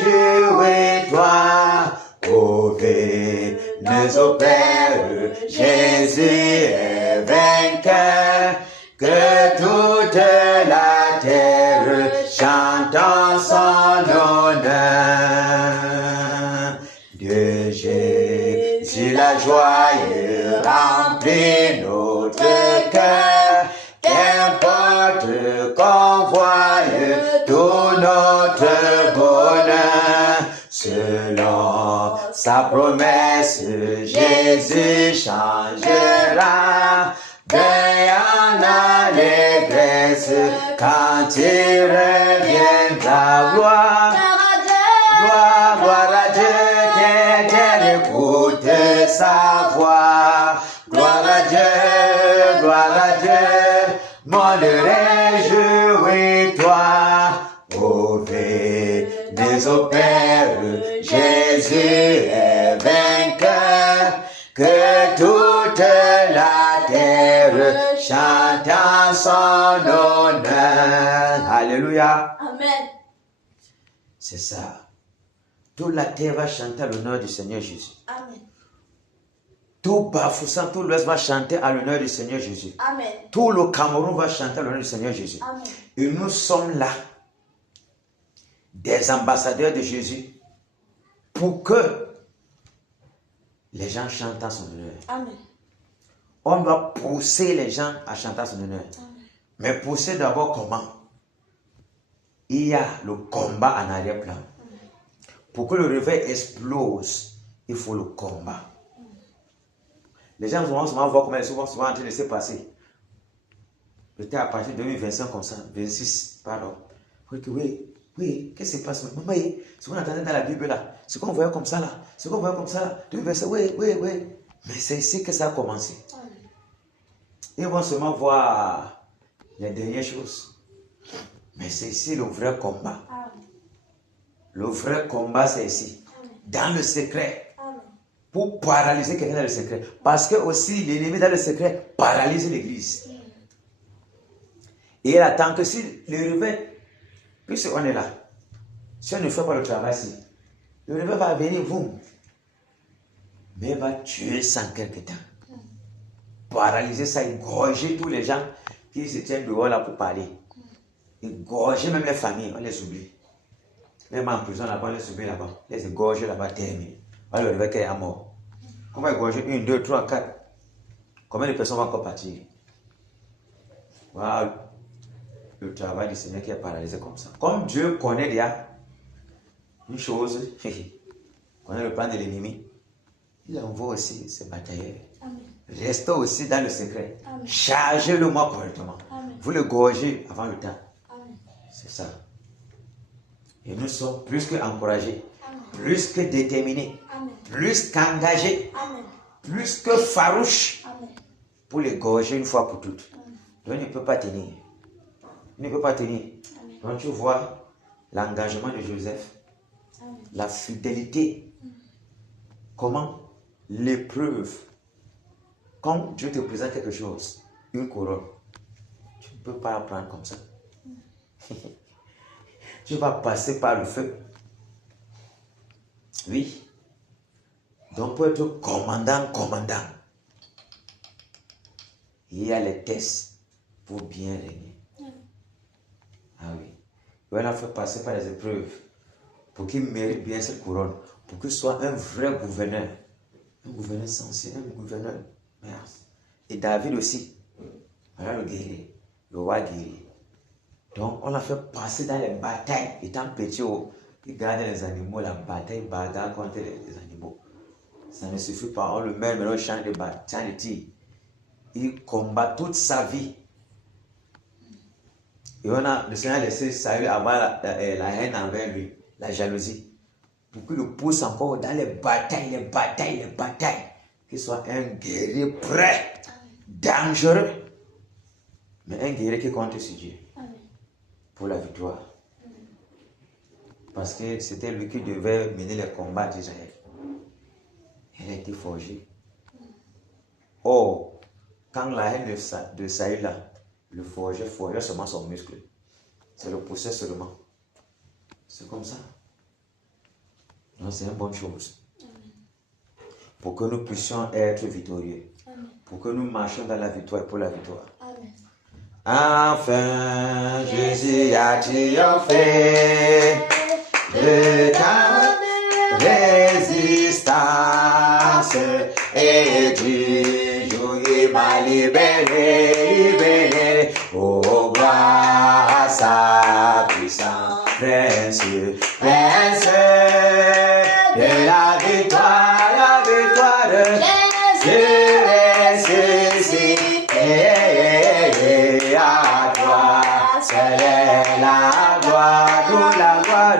réjouis-toi. Ô vénus au Père, Jésus est vainqueur. Que toute la terre chante en son honneur. De Jésus la joie remplit notre cœur. Qu'importe qu'on voie tout notre bonheur. Selon sa promesse, Jésus changera. En allégresse quand il reviendra. Gloire à Dieu, terre écoute sa voix. Gloire à Dieu, monde réjouis-toi. Ô vénus au Père, Jésus est vainqueur. Que toute la terre chante en son honneur. Alléluia. Amen. C'est ça. Toute la terre va chanter à l'honneur du Seigneur Jésus. Amen. Tout Bafoussam, tout l'Ouest va chanter à l'honneur du Seigneur Jésus. Amen. Tout le Cameroun va chanter à l'honneur du Seigneur Jésus. Amen. Et nous sommes là, des ambassadeurs de Jésus, pour que les gens chantent à son honneur. Amen. On doit pousser les gens à chanter à son honneur. Amen. Mais pousser d'abord comment? Il y a le combat en arrière-plan. Pour que le réveil explose, il faut le combat. Les gens vont souvent voir comment ils sont souvent en train de se passer. Peut-être à partir de 2025 comme ça, 26, pardon. Oui, qu'est-ce qui se passe? Maman, ce qu'on entendait dans la Bible là, ce qu'on voyait comme ça là, oui. Mais c'est ici que ça a commencé. Ils vont seulement voir les dernières choses. Mais c'est ici le vrai combat. Le vrai combat, c'est ici. Dans le secret. Pour paralyser quelqu'un dans le secret. Parce que aussi, l'ennemi dans le secret paralyse l'église. Et il attend que si le réveil, puisqu'on est là, si on ne fait pas le travail ici, le réveil va venir, vous. Mais il va tuer sans quelque temps. Paralyser ça, égorger tous les gens qui se tiennent dehors là pour parler. Égorger même les familles, on les oublie. Même en prison là-bas, les subir là-bas, les égorger là-bas, terminé. Alors, le mec est à mort. On va égorger 1, 2, 3, 4. Combien de personnes vont encore partir? Voilà le travail du Seigneur qui est paralysé comme ça. Comme Dieu connaît déjà une chose, connaît le plan de l'ennemi, il envoie aussi ses batailleurs. Restez aussi dans le secret. Chargez-le-moi correctement. Vous le gorgez avant le temps. C'est ça. Et nous sommes plus qu'encouragés, plus que déterminés, plus qu'engagés, plus que farouches pour les gorger une fois pour toutes. Donc il ne peut pas tenir. Il ne peut pas tenir. Donc tu vois l'engagement de Joseph, la fidélité, comment l'épreuve, quand Dieu te présente quelque chose, une couronne, tu ne peux pas la prendre comme ça. Tu vas passer par le feu. Oui. Donc pour être commandant, il y a les tests pour bien régner. Ah oui. Il va la faire passer par les épreuves pour qu'il mérite bien cette couronne, pour qu'il soit un vrai gouverneur. Un gouverneur sensé, un gouverneur. Merci. Et David aussi. Voilà le guerrier, le roi guerrier. Donc, on l'a fait passer dans les batailles. Étant petit, il gardait les animaux, la bataille, bagarre contre les animaux. Ça ne suffit pas. On le met dans le champ de bataille, champ de tir. Il combat toute sa vie. Et le Seigneur a laissé Saül avoir la haine envers lui, la jalousie. Pour qu'il le pousse encore dans les batailles. Qu'il soit un guerrier prêt, dangereux. Mais un guerrier qui compte sur Dieu. Pour la victoire. Parce que c'était lui qui devait mener les combats d'Israël. Il a été forgé. Or, quand la haine de Saül là, le forgeait seulement son muscle. C'est le poussait seulement. C'est comme ça. Donc c'est une bonne chose. Pour que nous puissions être victorieux. Pour que nous marchions dans la victoire et pour la victoire. Enfin, Jésus a triomphé de ta résistance et du jour il m'a libéré, oh gloire à sa puissance, prince de la victoire Jésus ressuscité. À toi, c'est la gloire, toute la gloire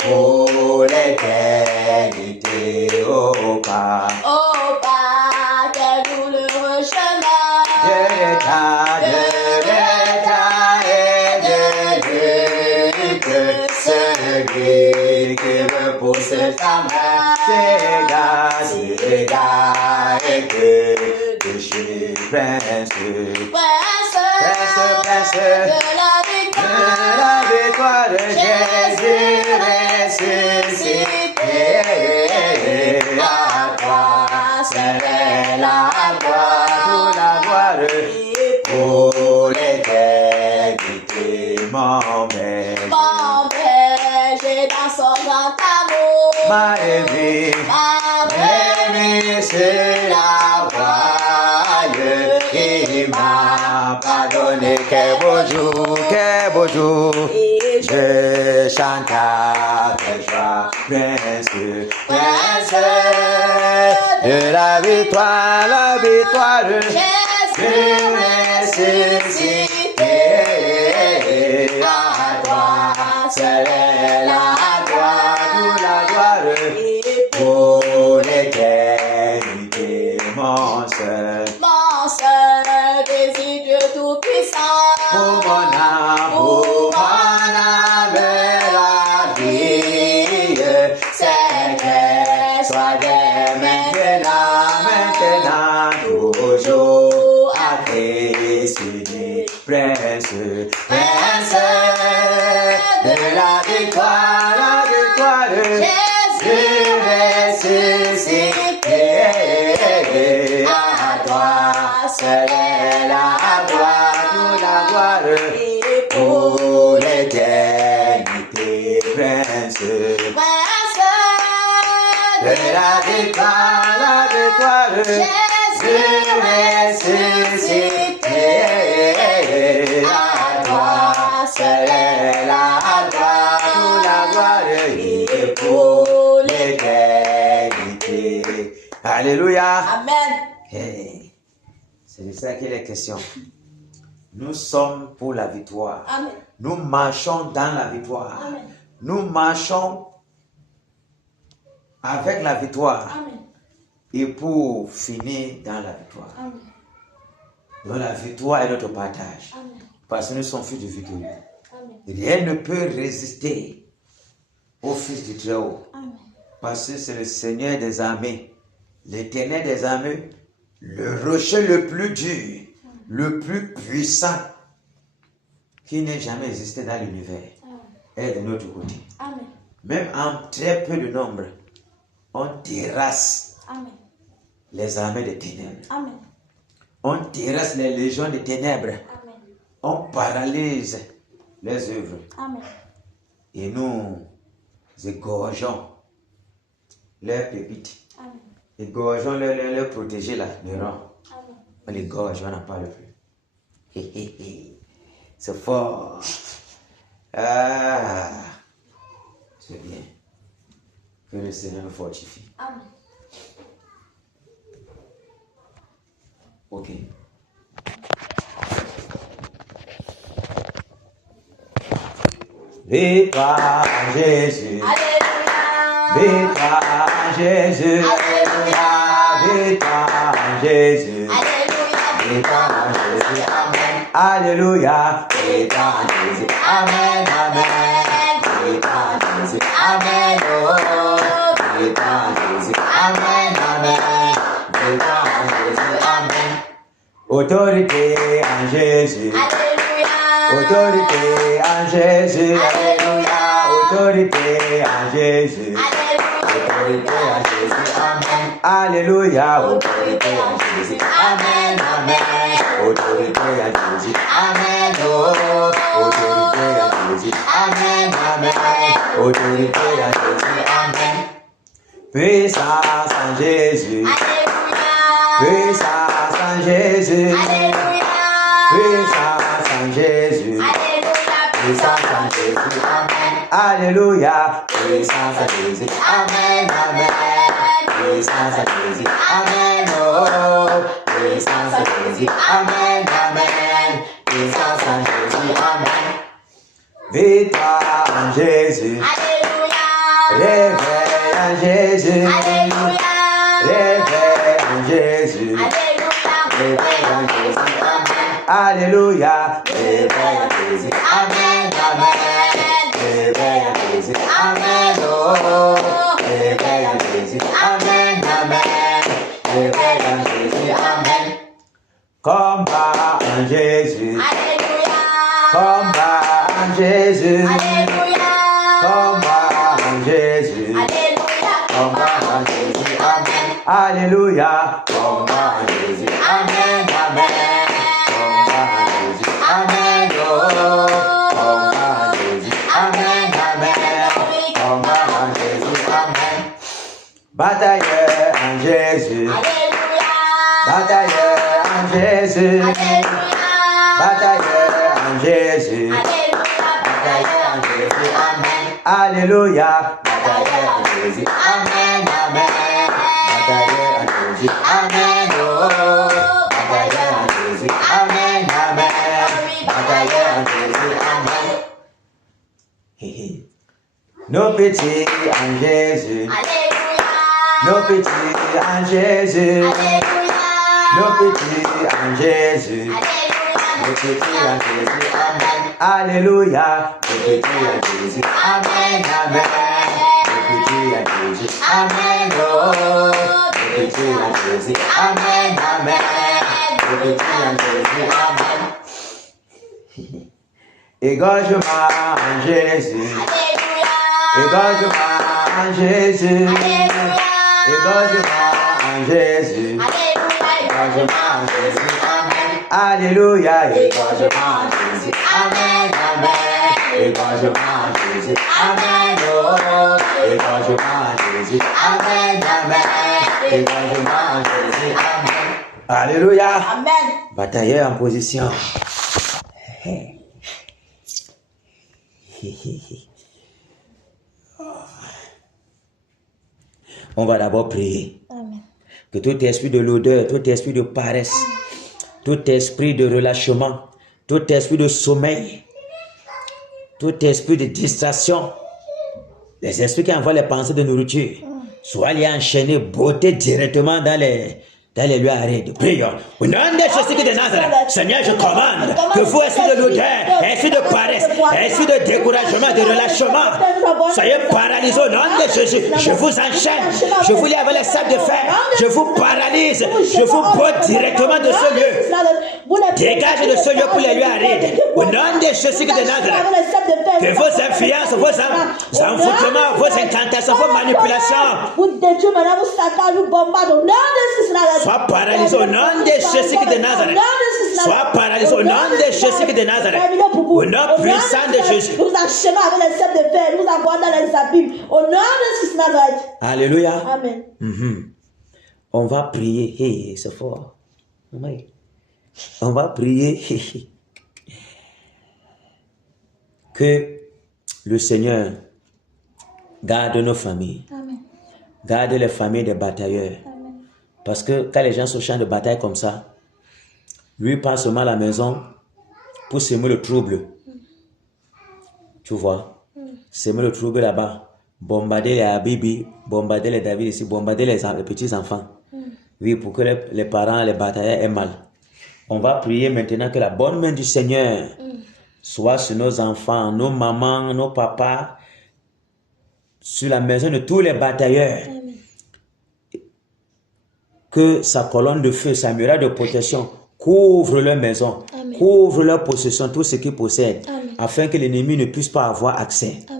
pour l'éternité. Oh Père, quel douloureux chemin de l'état et de lutte, celui qui me pousse ta main, c'est gars et que je suis prince de la victoire de Jésus ressuscité. À toi, c'est la gloire, toute la gloire pour l'éternité. Mon berger dans son grand amour, ma aimée, c'est la voile. Il m'a pardonné, quel beau jour, je chante avec joie, prince de la victoire, Jésus ressuscité. À toi, c'est la gloire, toute la gloire pour l'éternité, mon seul désir Dieu tout-puissant, pour mon âme, la vie, c'est qu'elle soit dès maintenant, toujours à Christ, prince de la victoire, Jésus ressuscité. À toi, c'est la gloire, toute la gloire pour l'éternité, prince de la victoire, Jésus ressuscité. À toi seule est la gloire, toute la gloire et pour l'éternité. Alléluia. Amen. Hey, c'est de ça qu'il est question. Nous sommes pour la victoire. Amen. Nous marchons dans la victoire. Amen. Nous marchons avec la victoire. Amen. Et pour finir dans la victoire. Amen. Donc la victoire est notre partage. Amen. Parce que nous sommes fils du victorieux. Amen. Rien ne peut résister au Fils du Très-Haut. Amen. Parce que c'est le Seigneur des armées, l'Éternel des armées, le rocher le plus dur, le plus puissant qui n'ait jamais existé dans l'univers, est de notre côté. Amen. Même en très peu de nombre, on terrasse Amen. les armées des ténèbres. Amen. On terrasse les légions des ténèbres. Amen. On paralyse les œuvres. Amen. Et nous égorgeons leurs pépites. Amen. Égorgeons leurs protégés là, les rangs. Amen. On les gorge, on n'en parle plus. C'est fort. Ah, c'est bien. Que le Seigneur nous fortifie. Amen. Ok. Victoire à Jésus. Alléluia. Victoire à Jésus. Alléluia. Victoire à Jésus. Alléluia. Victoire à Jésus. Amen. Alléluia. Victoire à Jésus. Amen. Amen. Victoire à Jésus. Amen. Oh. Victoire à Jésus. Amen. Amen. Victoire à Jésus. Amen. Autorité en Jésus. Alléluia. Autorité en Jésus. Alléluia. Autorité en Jésus. Alléluia. Autorité en Jésus. Amen. Alléluia. Autorité en Jésus. Amen. Amen. Autorité en Jésus. Amen. Oh. Autorité en Jésus. Amen. Amen. Autorité en Jésus. Amen. Puissance en Jésus. Alléluia. Puissance en Jésus. Alléluia. Puissance en Jésus. Alléluia. Puissance en Jésus. Amen. Alléluia. Puissance en Jésus. Amen. Amen. Puissance en Jésus. Amen. Oh. Puissance en Jésus. Amen. Amen. Puissance en Jésus. Amen. Victoire en Jésus. Alléluia. Réveil en Jésus. Alléluia. Réveil en Jésus. Alléluia. Réveil en Jésus. Amen. Alléluia. Réveil en Jésus. Amen. Amen. Réveil en Jésus. Amen. Oh. Réveil en Jésus. Amen. Amen. Réveil en Jésus. Amen. Combat en Jésus. Alléluia. Combat en Jésus. Alléluia. Combat en Jésus. Alléluia. Combat en Jésus. Amen. Alléluia. Combat en Jésus. Amen. Amen. Combat en Jésus. Amen. Oh. Combat en Jésus. Amen. Amen. Combat en Jésus. Amen. Batailleur en Jésus. Alléluia. Batailleur en Jésus. Alléluia. Batailleur en Jésus. Alléluia. Batailleur en Jésus. Amen. Alléluia. Batailleur en Jésus. Amen. Amen. Batailleur en Jésus. Amen. Oh. Batailleur en Jésus. Amen. Amen. Batailleur en Jésus. Amen. Nos petits en Jésus. Alléluia. Nos petits en Jésus. Alléluia. Nos petits en Jésus. Alléluia. Nos petits en Jésus. Amen. Alléluia. Nos petits en Jésus. Amen. Amen. Nos petits en Jésus. Amen. Oh. Nos petits en Jésus. Amen. Amen. Nos petits en Jésus. Amen. Égorgement en Jésus. Alléluia. Égorgement en Jésus. Alléluia. Égorgement en Jésus. Alléluia. Égorgement en Jésus. Amen. Alléluia. Égorgement en Jésus. Amen. Amen. Et quand je mange Jésus, Amen. Oh, et quand je mange Jésus, Amen, Amen. Et quand je mange Jésus, Amen. Alléluia. Amen. Batailleur en position. On va d'abord prier. Amen. Que tout esprit de l'odeur, tout esprit de paresse, tout esprit de relâchement, tout esprit de sommeil, tout esprit de distraction, les esprits qui envoient les pensées de nourriture, soient liés enchaînés, bottés directement dans les lieux arides. Prions. Au nom de Jésus de Nazareth, Seigneur, je commande que vous, esprit de l'odeur, esprit de paresse, esprit de découragement, de relâchement, soyez paralysés au nom de Jésus. Je vous enchaîne, je vous lie avec les sables de fer, je vous paralyse, je vous botte directement de ce lieu. Dégagez de ce lieu pour les lieux arides. Au nom de Jésus de Nazareth, que vos influences, vos envoûtements, vos incantations, vos manipulations sois paralysé au nom de Jésus de Nazareth. Sois paralysé au nom de Jésus de Nazareth. Au nom puissant de Jésus. Nous enchaînons avec les sables de fer, nous envoyons dans les abîmes. Au nom de Jésus de Nazareth. Alléluia. Amen. On va prier. Hey, c'est fort. Oui. On va prier que le Seigneur garde nos familles. Amen. Garde les familles des batailleurs. Parce que quand les gens sont au champ de bataille comme ça, lui passe seulement à la maison pour semer le trouble. Tu vois? Semer le trouble là-bas. Bombarder les Habibi, bombarder les David ici, bombarder les petits-enfants. Oui, pour que les parents, les batailleurs aient mal. On va prier maintenant que la bonne main du Seigneur soit sur nos enfants, nos mamans, nos papas, sur la maison de tous les batailleurs. Que sa colonne de feu, sa muraille de protection couvre leur maison, couvre leur possession, tout ce qu'ils possèdent, afin que l'ennemi ne puisse pas avoir accès. Amen.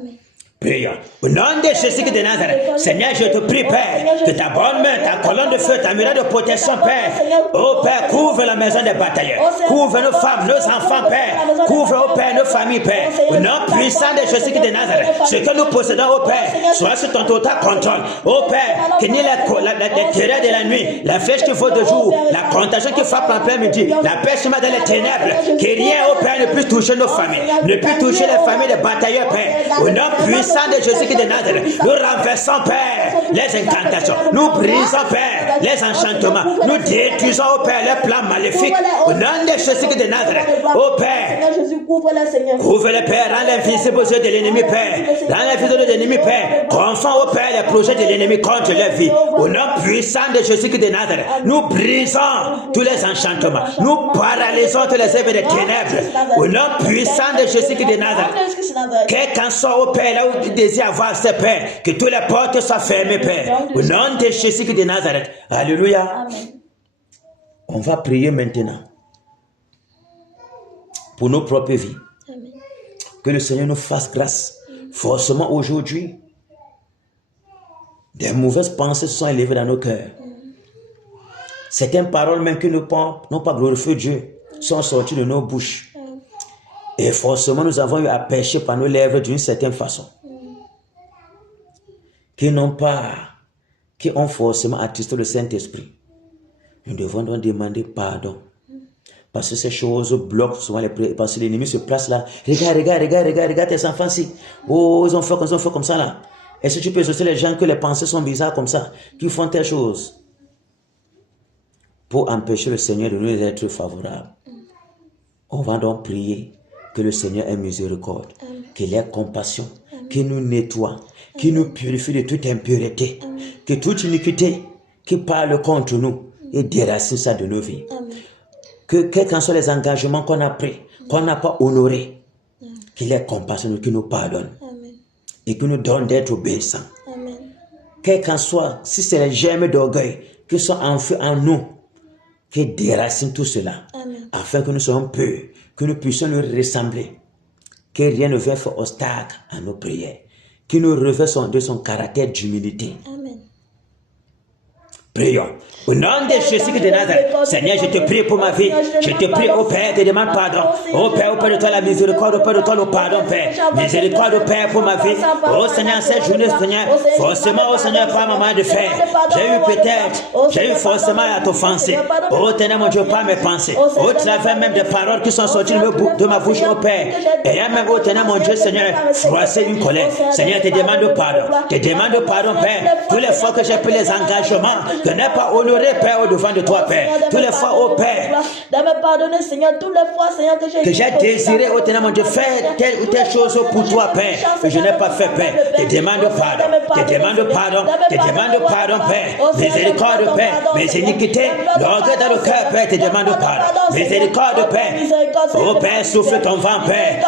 Prions. Au nom de Jésus de Nazareth, Seigneur, je te prie, Père, que ta bonne main, ta colonne de feu, ta muraille de protection, Père, oh Père, couvre la maison des batailleurs, couvre nos femmes, nos enfants, Père, couvre, oh Père, nos familles, Père, au nom puissant de Jésus de Nazareth, ce que nous possédons, oh Père, soit sous ton total contrôle, oh Père, que ni les terreurs de la nuit, la flèche qui vole de jour, la contagion qui frappe en plein midi, la pêche dans les ténèbres, que rien, oh Père, ne puisse toucher nos familles, ne puisse toucher les familles des batailleurs, Père, au nom puissant de Jésus de Nazareth, nous renversons, Père, les incantations, nous brisons, Père, les enchantements, nous détruisons, oh Père, les plans maléfiques, au nom de Jésus de Nazareth, oh Père, couvre le Père, rends l'invisible aux yeux de l'ennemi, Père, rends l'invisible de l'ennemi, Père, confond, oh Père, les projets de l'ennemi contre leur vie, au nom puissant de Jésus de Nazareth, nous brisons tous les enchantements, nous paralysons tous les œuvres des ténèbres, au nom puissant de Jésus de Nazareth, quel qu'en soit, oh Père, là où tu désires avoir ce Père, que toutes les portes soient fermées, Père, au nom de Jésus de Nazareth. Alléluia. Amen. On va prier maintenant pour nos propres vies. Amen. Que le Seigneur nous fasse grâce. Forcément aujourd'hui, des mauvaises pensées se sont élevées dans nos cœurs. Certaines paroles même qui n'ont pas glorifié Dieu sont sorties de nos bouches. Et forcément nous avons eu à pécher par nos lèvres d'une certaine façon. Qui ont forcément attristé le Saint-Esprit. Nous devons donc demander pardon. Parce que ces choses bloquent souvent les prières. Parce que l'ennemi se place là. Regarde tes enfants ici. Oh, ils ont fait comme ça là. Est-ce que tu peux exaucer les gens que les pensées sont bizarres comme ça, qui font telle chose? Pour empêcher le Seigneur de nous être favorable. On va donc prier que le Seigneur ait miséricorde, qu'il ait compassion, qu'il nous nettoie, qu'il nous purifie de toute impureté, que toute iniquité qui parle contre nous et déracine ça de nos vies. Que quels qu'en soient les engagements qu'on a pris, qu'on n'a pas honorés, qu'il ait compassion, qu'il nous pardonne et qu'il nous donne d'être obéissants. Quel qu'en soit, si c'est les germes d'orgueil qui sont enfouis en nous, qu'il déracine tout cela, afin que nous soyons purs, que nous puissions nous ressembler, que rien ne vienne faire obstacle à nos prières, qu'il nous revêt de son caractère d'humilité. Prions. Au nom de Jésus de Nazareth, Seigneur, je te prie pour ma vie. Je te prie, oh Père, te demande pardon. Oh Père, de toi la miséricorde, au Père de toi le pardon, Père. Miséricorde, oh Père, pour ma vie. Oh Seigneur, cette journée, Seigneur, forcément, oh Seigneur, pas ma main de fer. J'ai eu forcément à t'offenser. Oh Ténèbre, mon Dieu, pas mes pensées. Au travers même des paroles qui sont sorties de ma bouche, oh Père. Et même, oh Ténèbre, mon Dieu, Seigneur, froisser une colère. Seigneur, te demande pardon. Te demande pardon, Père. Tous les fois que j'ai pris les engagements, que n'ai pas honoré, Père, au devant de toi, Père. Tous les fois, oh Père, que j'ai désiré, oh Ténèbre, mon Dieu, faire telle ou telle chose pour toi, Père, que je n'ai pas fait, Père. Te demande pardon. Te demande pardon. Te demande pardon, Père. Miséricorde, Père. Mes iniquités, l'orgueil dans le cœur, Père, te demande pardon. Miséricorde, Père. Oh Père, souffle ton vent, Père.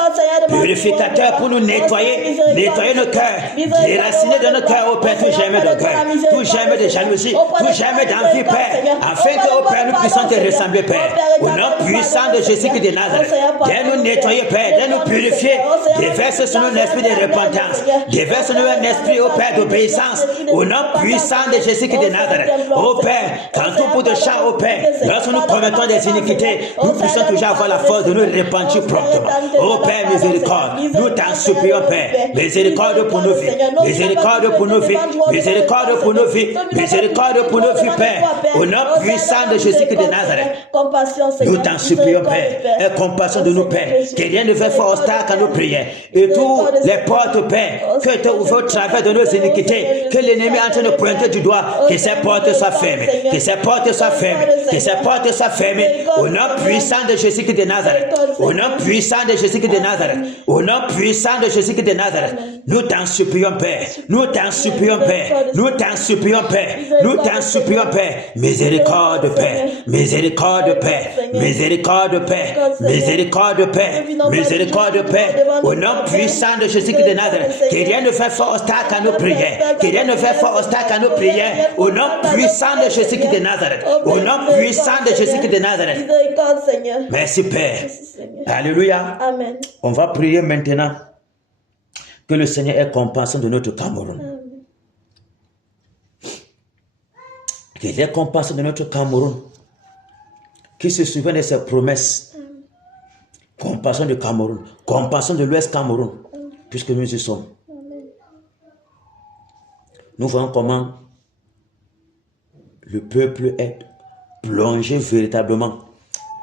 Purificateur pour nous nettoyer. Nettoyer nos cœurs. Déraciner dans nos cœurs, oh Père, tout jamais d'orgueil. Tout jamais de jalousie. Tout jamais d'envie, Père. Afin que, oh Père, nous puissions te ressembler, Père. Au nom puissant de Jésus de Nazareth. Viens nous nettoyer, Père. Viens nous purifier. Déverse sur nous un esprit de repentance. Déverse sur nous un esprit, oh Père, d'obéissance. Au nom puissant de Jésus de Nazareth. Oh Père, quand tout bout de champ, oh Père, lorsque nous commettons des iniquités, nous puissions toujours avoir la force de nous repentir promptement. Oh Père, miséricorde. Nous t'en supplions, Père. Miséricorde pour nos vies. Miséricorde pour nos vies. Miséricorde pour nos vies. Miséricorde pour nos vies, Père. Au nom puissant de Jésus de Nazareth. Nous t'en supplions, Père. Aie compassion de nous, Père. Que rien ne fait faire obstacle à nos prières. Et tous les portes, Père, que tu ouvres au travers de nos iniquités, que l'ennemi est en train de pointer du doigt, que ces portes soient fermées. Que ces portes soient fermées. Que ces portes soient fermées. Au nom puissant de Jésus de Nazareth. Au nom puissant de Jésus de Nazareth. Au nom puissant de Jésus de Nazareth. Nous t'en supplions, Père. Nous t'en supplions, Père. Nous t'en supplions, Père. Nous t'en supplions, Père. Miséricorde, Père. Miséricorde, Père. Miséricorde, Père. Miséricorde, Père. Miséricorde, Père. Au nom puissant de Jésus de Nazareth. Que rien ne fait fort obstacle à nos prières. Que rien ne fait fort obstacle à nos prières. Au nom puissant de Jésus de Nazareth. Au nom puissant de Jésus de Nazareth. Merci, Père. Alléluia. Amen. On va prier maintenant que le Seigneur ait compassion de notre Cameroun. Qu'il ait compassion de notre Cameroun. Qu'il se souvienne de ses promesses. Compassion du Cameroun. Compassion de l'Ouest Cameroun. Puisque nous y sommes. Nous voyons comment le peuple est plongé véritablement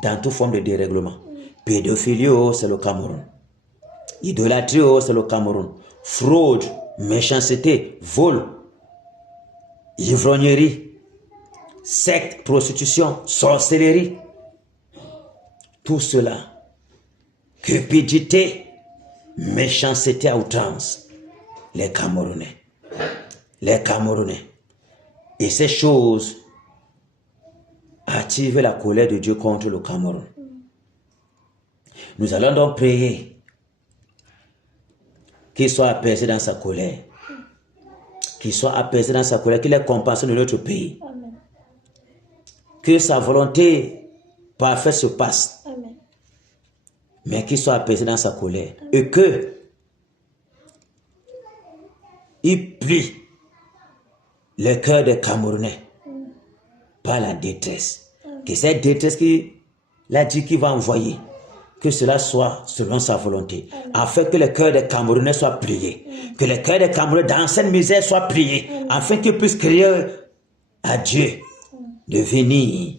dans toute forme de dérèglement. Pédophilie, c'est le Cameroun. Idolâtrie, c'est le Cameroun. Fraude, méchanceté, vol, ivrognerie, secte, prostitution, sorcellerie. Tout cela, cupidité, méchanceté à outrance. Les Camerounais. Les Camerounais. Et ces choses activent la colère de Dieu contre le Cameroun. Nous allons donc prier qu'il soit apaisé dans sa colère. Qu'il soit apaisé dans sa colère, qu'il ait compassion de notre pays. Amen. Que sa volonté parfaite se passe. Amen. Mais qu'il soit apaisé dans sa colère. Amen. Et que il plie le cœur des Camerounais par la détresse. Que cette détresse qu'il a dit qu'il va envoyer, que cela soit selon sa volonté, afin que le cœur des Camerounais soit plié, que le cœur des Camerounais dans cette misère soit plié, afin qu'ils puissent crier à Dieu de venir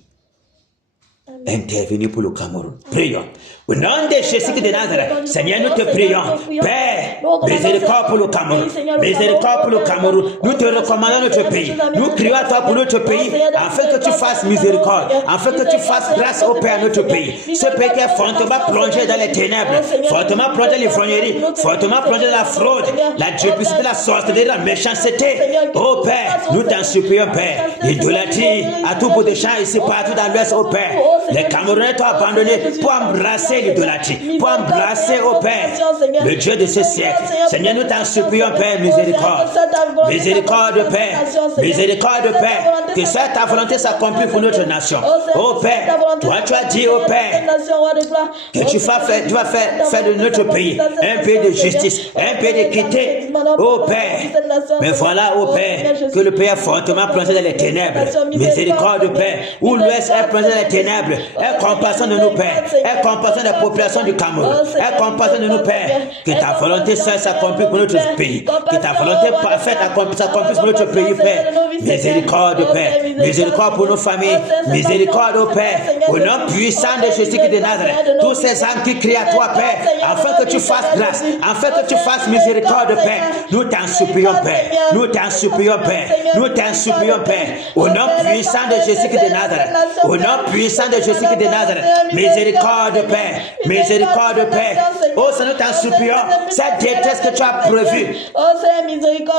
intervenir pour le Cameroun. Prions. Au nom de Jésus de Nazareth, Seigneur, nous te prions. Père, miséricorde pour le Cameroun. Miséricorde pour le Cameroun. Nous te recommandons notre pays. Nous crions à toi pour notre pays, afin que tu fasses miséricorde, afin que tu fasses grâce au Père à notre pays. Ce pays qui est fortement plongé dans les ténèbres, fortement plongé dans l'ivrognerie, fortement plongé dans la fraude, la duplicité, la sorcellerie, la méchanceté. Oh Père, nous t'en supplions, Père. Idolâtrie à tout bout de champ ici, partout dans l'Ouest, oh Père. Les Camerounais t'ont abandonné pour embrasser l'idolâtrie, pour embrasser, ô Père, le Dieu de ce siècle. Seigneur, nous t'en supplions, Père, miséricorde. Miséricorde, Père. Miséricorde, Père. Que cette ta volonté s'accomplisse pour notre nation. Ô Père, toi tu as dit, ô Père, que tu vas faire de notre pays un pays de justice, un pays d'équité. Ô Père, mais voilà, ô Père, que le pays est fortement plongé dans les ténèbres. Miséricorde, Père, où l'Ouest est plongé dans les ténèbres. Aie compassion de nous, Père. Aie compassion des populations du Cameroun. Aie compassion de nous, Père. Que ta volonté seule s'accomplisse pour notre pays. Que ta volonté parfaite s'accomplisse pour notre pays, Père. Miséricorde, Père. Miséricorde pour nos familles. Miséricorde, ô Père. Au nom puissant de Jésus-Christ de Nazareth. Tous ces âmes qui crient à toi, Père, afin que tu fasses grâce, afin que tu fasses miséricorde, Père. Nous t'en supplions, Père. Nous t'en supplions, Père. Nous t'en supplions, Père. Au nom puissant de Jésus-Christ de Nazareth. Au nom puissant de Jésus-Christ de Nazareth. Miséricorde, Père. Miséricorde, Père. Oh, Seigneur, nous t'en supplions. Cette détresse que tu as prévue,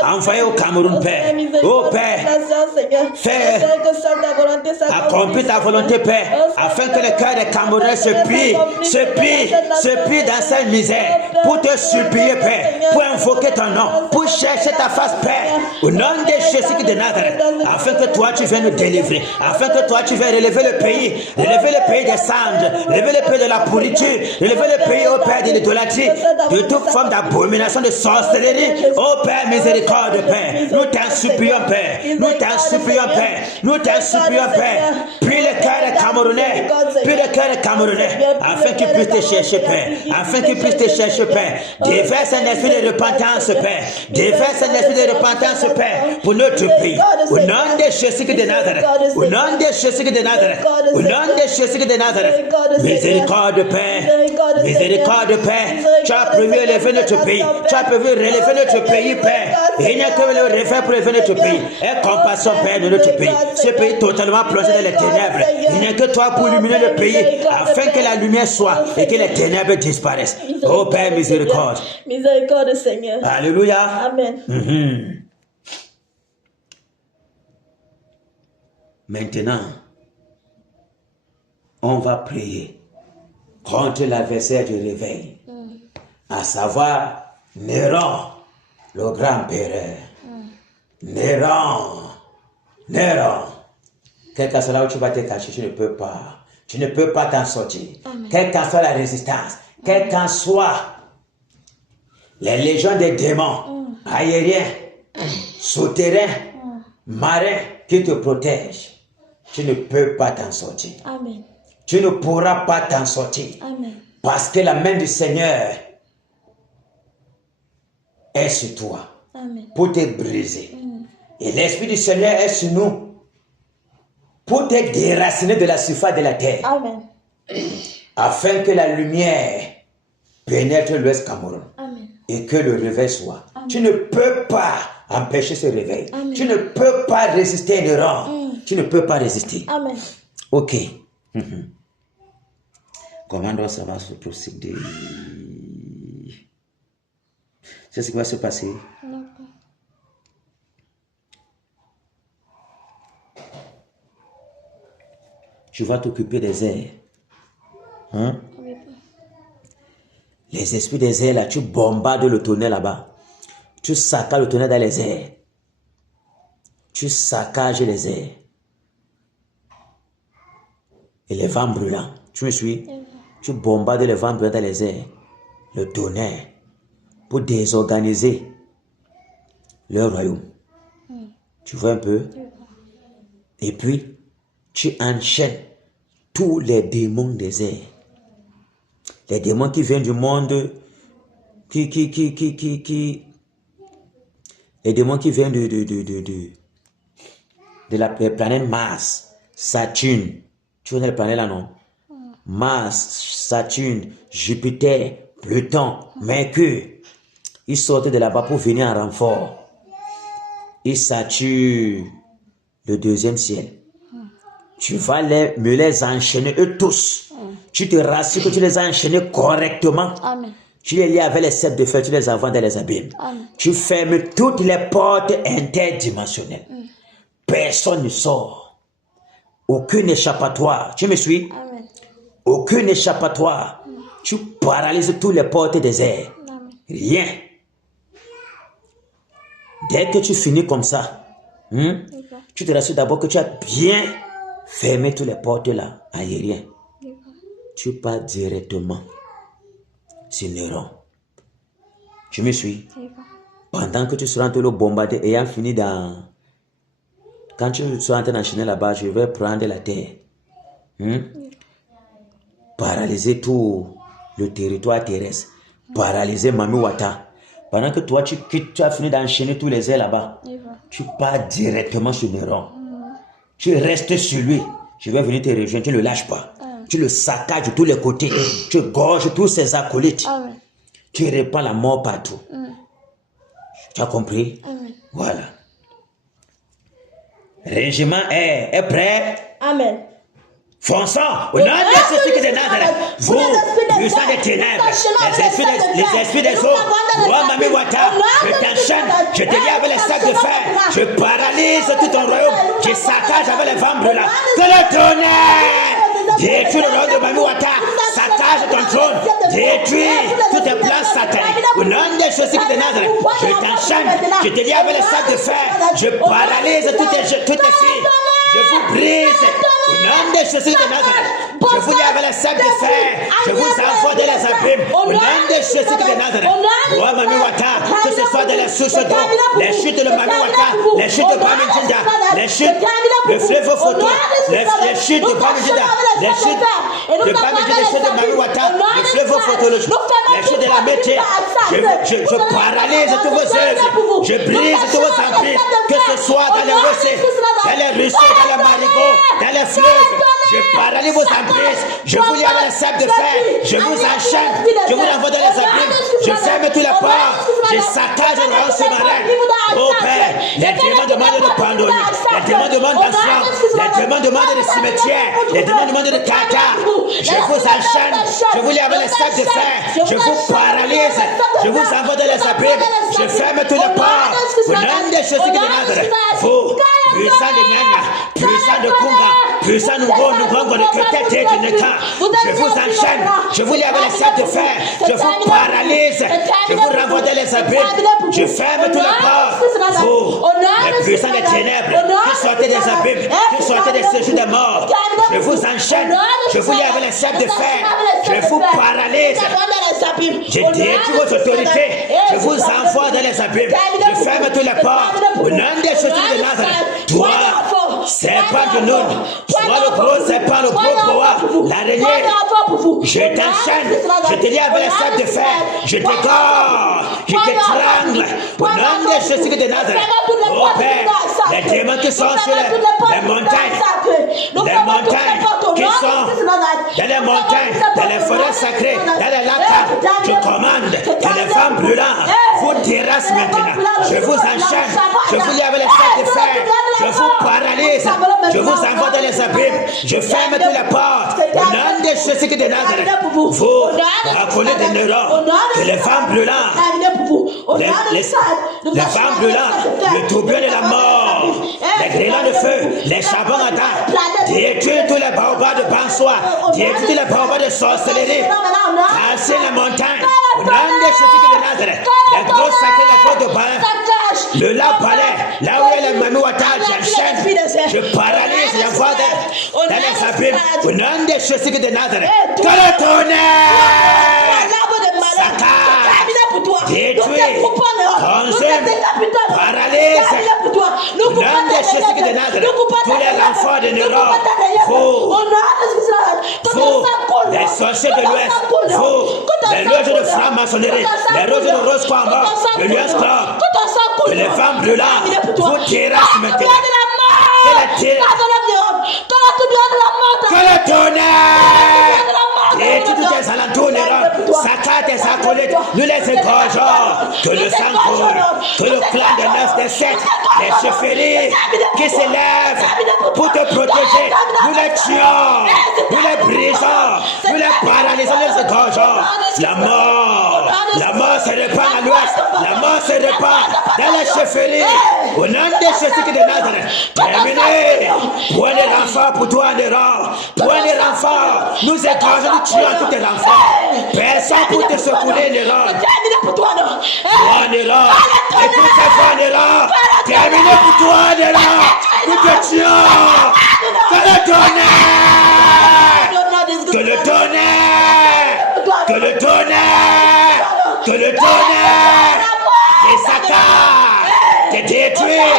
envoyez au Cameroun, Père. Oh, Père, fais accomplir ta volonté, Père, afin que le cœur des Camerounais se plie dans cette misère, pour te supplier, Père, pour invoquer ton nom, pour chercher ta face, Père, au nom de Jésus de Nazareth, afin que toi tu viennes nous délivrer, afin que toi tu viennes relever le pays des cendres, relever le pays de la pourriture, relever le pays, au Père, de l'idolâtrie, de toute forme d'abomination, de sorcellerie. Oh Père, miséricorde, Père, nous t'en supplions, Père, nous t'en supplions, Père, nous t'en supplions, Père, puis le cœur des Camerounais, puis le cœur des Camerounais, afin qu'ils puissent te chercher, Père, afin qu'ils puissent te chercher, Père. Déverse un esprit de repentance, Père, déverse un esprit de repentance, Père, pour notre pays, au nom de Jésus de Nazareth, au nom de Jésus de Nazareth, au nom de Jésus de Nazareth. Miséricorde, Père, miséricorde, Père, tu as prévu élever notre pays, tu as prévu relever notre pays, Père. Il n'y a que le refaire pour élever notre pays. Aie compassion, Père, de notre pays, ce pays totalement plongé dans les ténèbres. Il n'y a que toi pour illuminer le pays, afin que la lumière soit et que les ténèbres disparaissent. Oh Père, miséricorde. Miséricorde, Seigneur. Alléluia. Amen. Maintenant, on va prier contre l'adversaire du réveil, à savoir Néron, le grand péreur. Néron. Quel qu'en soit là où tu vas te cacher, tu ne peux pas. Tu ne peux pas t'en sortir. Quelle qu'en soit la résistance, quelle qu'en soit les légions des démons, aériens, souterrains, marins qui te protègent, tu ne peux pas t'en sortir. Amen. Tu ne pourras pas t'en sortir. Amen. Parce que la main du Seigneur est sur toi. Amen. Pour te briser. Et l'Esprit du Seigneur est sur nous pour te déraciner de la surface de la terre. Amen. Afin que la lumière pénètre l'Ouest Cameroun. Amen. Et que le réveil soit. Amen. Tu ne peux pas empêcher ce réveil. Amen. Tu ne peux pas résister à Néron. Tu ne peux pas résister. Amen. Ok. Comment doit ça va se procéder? C'est ce qui va se passer. Non. Tu vas t'occuper des airs. Hein? Oui. Les esprits des airs là, tu bombardes le tonnerre là-bas. Tu saccages le tonnerre dans les airs. Tu saccages les airs. Et les vents brûlants. Tu me suis? Tu bombardes les vents brûlants dans les airs. Le tonnerre. Pour désorganiser leur royaume. Tu vois un peu? Et puis, tu enchaînes tous les démons des airs. Les démons qui viennent du monde, les démons qui viennent de la planète Mars, Saturne. Tu connais les planètes là, non? Mars, Saturne, Jupiter, Pluton, Mercure. Ils sortent de là-bas pour venir en renfort. Ils saturent le deuxième ciel. Tu vas me les enchaîner eux tous. Tu te rassures que tu les as enchaînés correctement. Amen. Tu les lis avec les sept de feu, tu les envoies dans les abîmes. Amen. Tu fermes toutes les portes interdimensionnelles. Personne ne sort. Aucune échappatoire. Tu me suis? Amen. aucun échappatoire. Tu paralyses tous les portes des airs. Rien. Dès que tu finis comme ça, tu te rassures d'abord que tu as bien fermé toutes les portes là, aériennes. Tu pars directement sur Néron. Tu me suis? Pendant que tu seras en train de le bombarder, ayant fini dans... Quand tu seras en train d'enchaîner là-bas, je vais prendre la terre. Paralyser tout le territoire terrestre. Paralyser Mami Wata. Pendant que toi, tu as fini d'enchaîner tous les airs là-bas, tu pars directement sur Néron. Tu restes sur lui. Je vais venir te rejoindre, tu ne le lâches pas. Tu le saccages de tous les côtés. Tu gorges tous ses acolytes. Tu répands la mort partout. Tu as compris? Voilà. Régiment est prêt? Amen. Fonçons au nom de Jésus qui est Nazareth. Vous, puissants des ténèbres, les esprits des eaux, moi, Mami Wata, je t'enchaîne, je te lie avec les sacs de fer, je paralyse tout ton royaume, je saccage avec les vents brûlants. Que le tonnerre détruit le royaume de Mami Wata, saccage ton trône, détruit tous tes plans sataniques. Au nom de Jésus qui est Nazareth, je t'enchaîne, je te lie avec les sacs de fer, je paralyse toutes tes filles. Je vous brise au nom de Jésus de Nazareth. Je vous lie avec les sacs de fer. Je vous envoie dans les abîmes au nom de Jésus de Nazareth. Roi Mami Wata, que ce soit dans les sources d'eau, les chutes de Mami Wata, les chutes de Bamidjinda, les chutes de fleuve photo, les chutes de Bamidjinda, les chutes de Bamidjinda, les chutes de Mami Wata, le fleuve photologique, les chutes de la métier. Je paralyse tous vos œuvres. Je brise tous vos emprises, que ce soit dans les ruisseaux, dans les ruisseaux, dans les marigots, dans les fleuves. Je paralyse vos emprises. Je vous lie avec les sacs de fer. Je vous enchaîne. Je vous envoie dans les abîmes. Je ferme tous les ports. Je saccage le royaume sous-marin. Oh Père, les démons demandent de pardonner. Les démons demandent d'enfants. Les démons demandent de cimetières. Les démons demandent de caca. Je vous enchaîne. Je vous lie avec les sacs de fer. Je vous paralyse. Je vous envoie dans les abîmes. Je ferme tous les ports. Au nom de Jésus de Nazareth. Vous, puissant de Nyanya, puissant de Kunga, puissant de Ngongo, de Ketete et de Neka, je vous enchaîne, je vous lie avec les sacs de fer, je vous paralyse, je vous renvoie dans les abîmes, je ferme tous les ports. Vous, les puissants des ténèbres, qui sortez des abîmes, qui sortez des séjours des morts, je vous enchaîne, je vous lie avec les sacs de fer, je vous paralyse, je détruis votre autorité, je vous envoie dans les abîmes, je ferme tous les ports. Au nom de Jésus de Nazareth, toi, serpent de Nun, toi le gros serpent, le gros boa, l'araignée, je t'enchaîne, je te lie avec les sacs de fer, je te gorge, je t'étrangle. Au nom de Jésus de Nazareth, oh Père, les démons qui sont sur les montagnes qui sont dans les montagnes, dans les forêts sacrées, dans les lacs, je commande que les femmes brûlantes vous terrassent maintenant. Je vous enchaîne, je vous lie avec les sacs de fer, je vous paralyse, je vous envoie dans les abîmes, je ferme toutes les portes. Au nom de Jésus de Nazareth, vous appelez de Néron, que les femmes brûlantes, les femmes brûlantes, le tourbillon de la mort, les grêlons de feu, les charbons ardents, détruire tous les baobabs de Bansois, détruire tous les baobabs de sorcellerie, casser les montagnes. Au nom de Jésus de Nazareth, les gros sacrés, les gros de balai, le lap-palais, là où il y a les Mami Wata, j'enchaîne, je paralyse, j'envoie dans les abîmes. Au nom de Jésus de Nazareth, que le tonnerre saccage, détruit, consume, paralyse. Au nom de Jésus de Nazareth, tous les enfants de Néron, vous, les sorciers de l'Ouest, vous, les loges de franc-maçonnerie, les loges de Rose Kwamba, le Lions Club, que les femmes brûlantes, vous terrassent maintenant. Que le tonnerre et tous les alentours, Saccage tes acolytes, nous les égorgeons. Que le sang coule, que le clan des 9 des 7, les chefferies qui s'élèvent pour te protéger, nous les tuons, nous les brisons, nous les paralysons, nous les égorgeons. La mort se répand à l'ouest, la mort se répand dans les chefferies. Au nom de Jésus de Nazareth, terminé. Point de renfort pour toi en Europe, point de renfort. Nous égorgeons, nous tuons tous tes enfants. Personne pour te secourir en Europe. Toi en Europe, et tout ça en Europe. Terminé pour toi en Europe. Nous te tuons. Que le tonnerre, que le tonnerre, que le tonnerre, que le tonnerre te saccage, te détruit,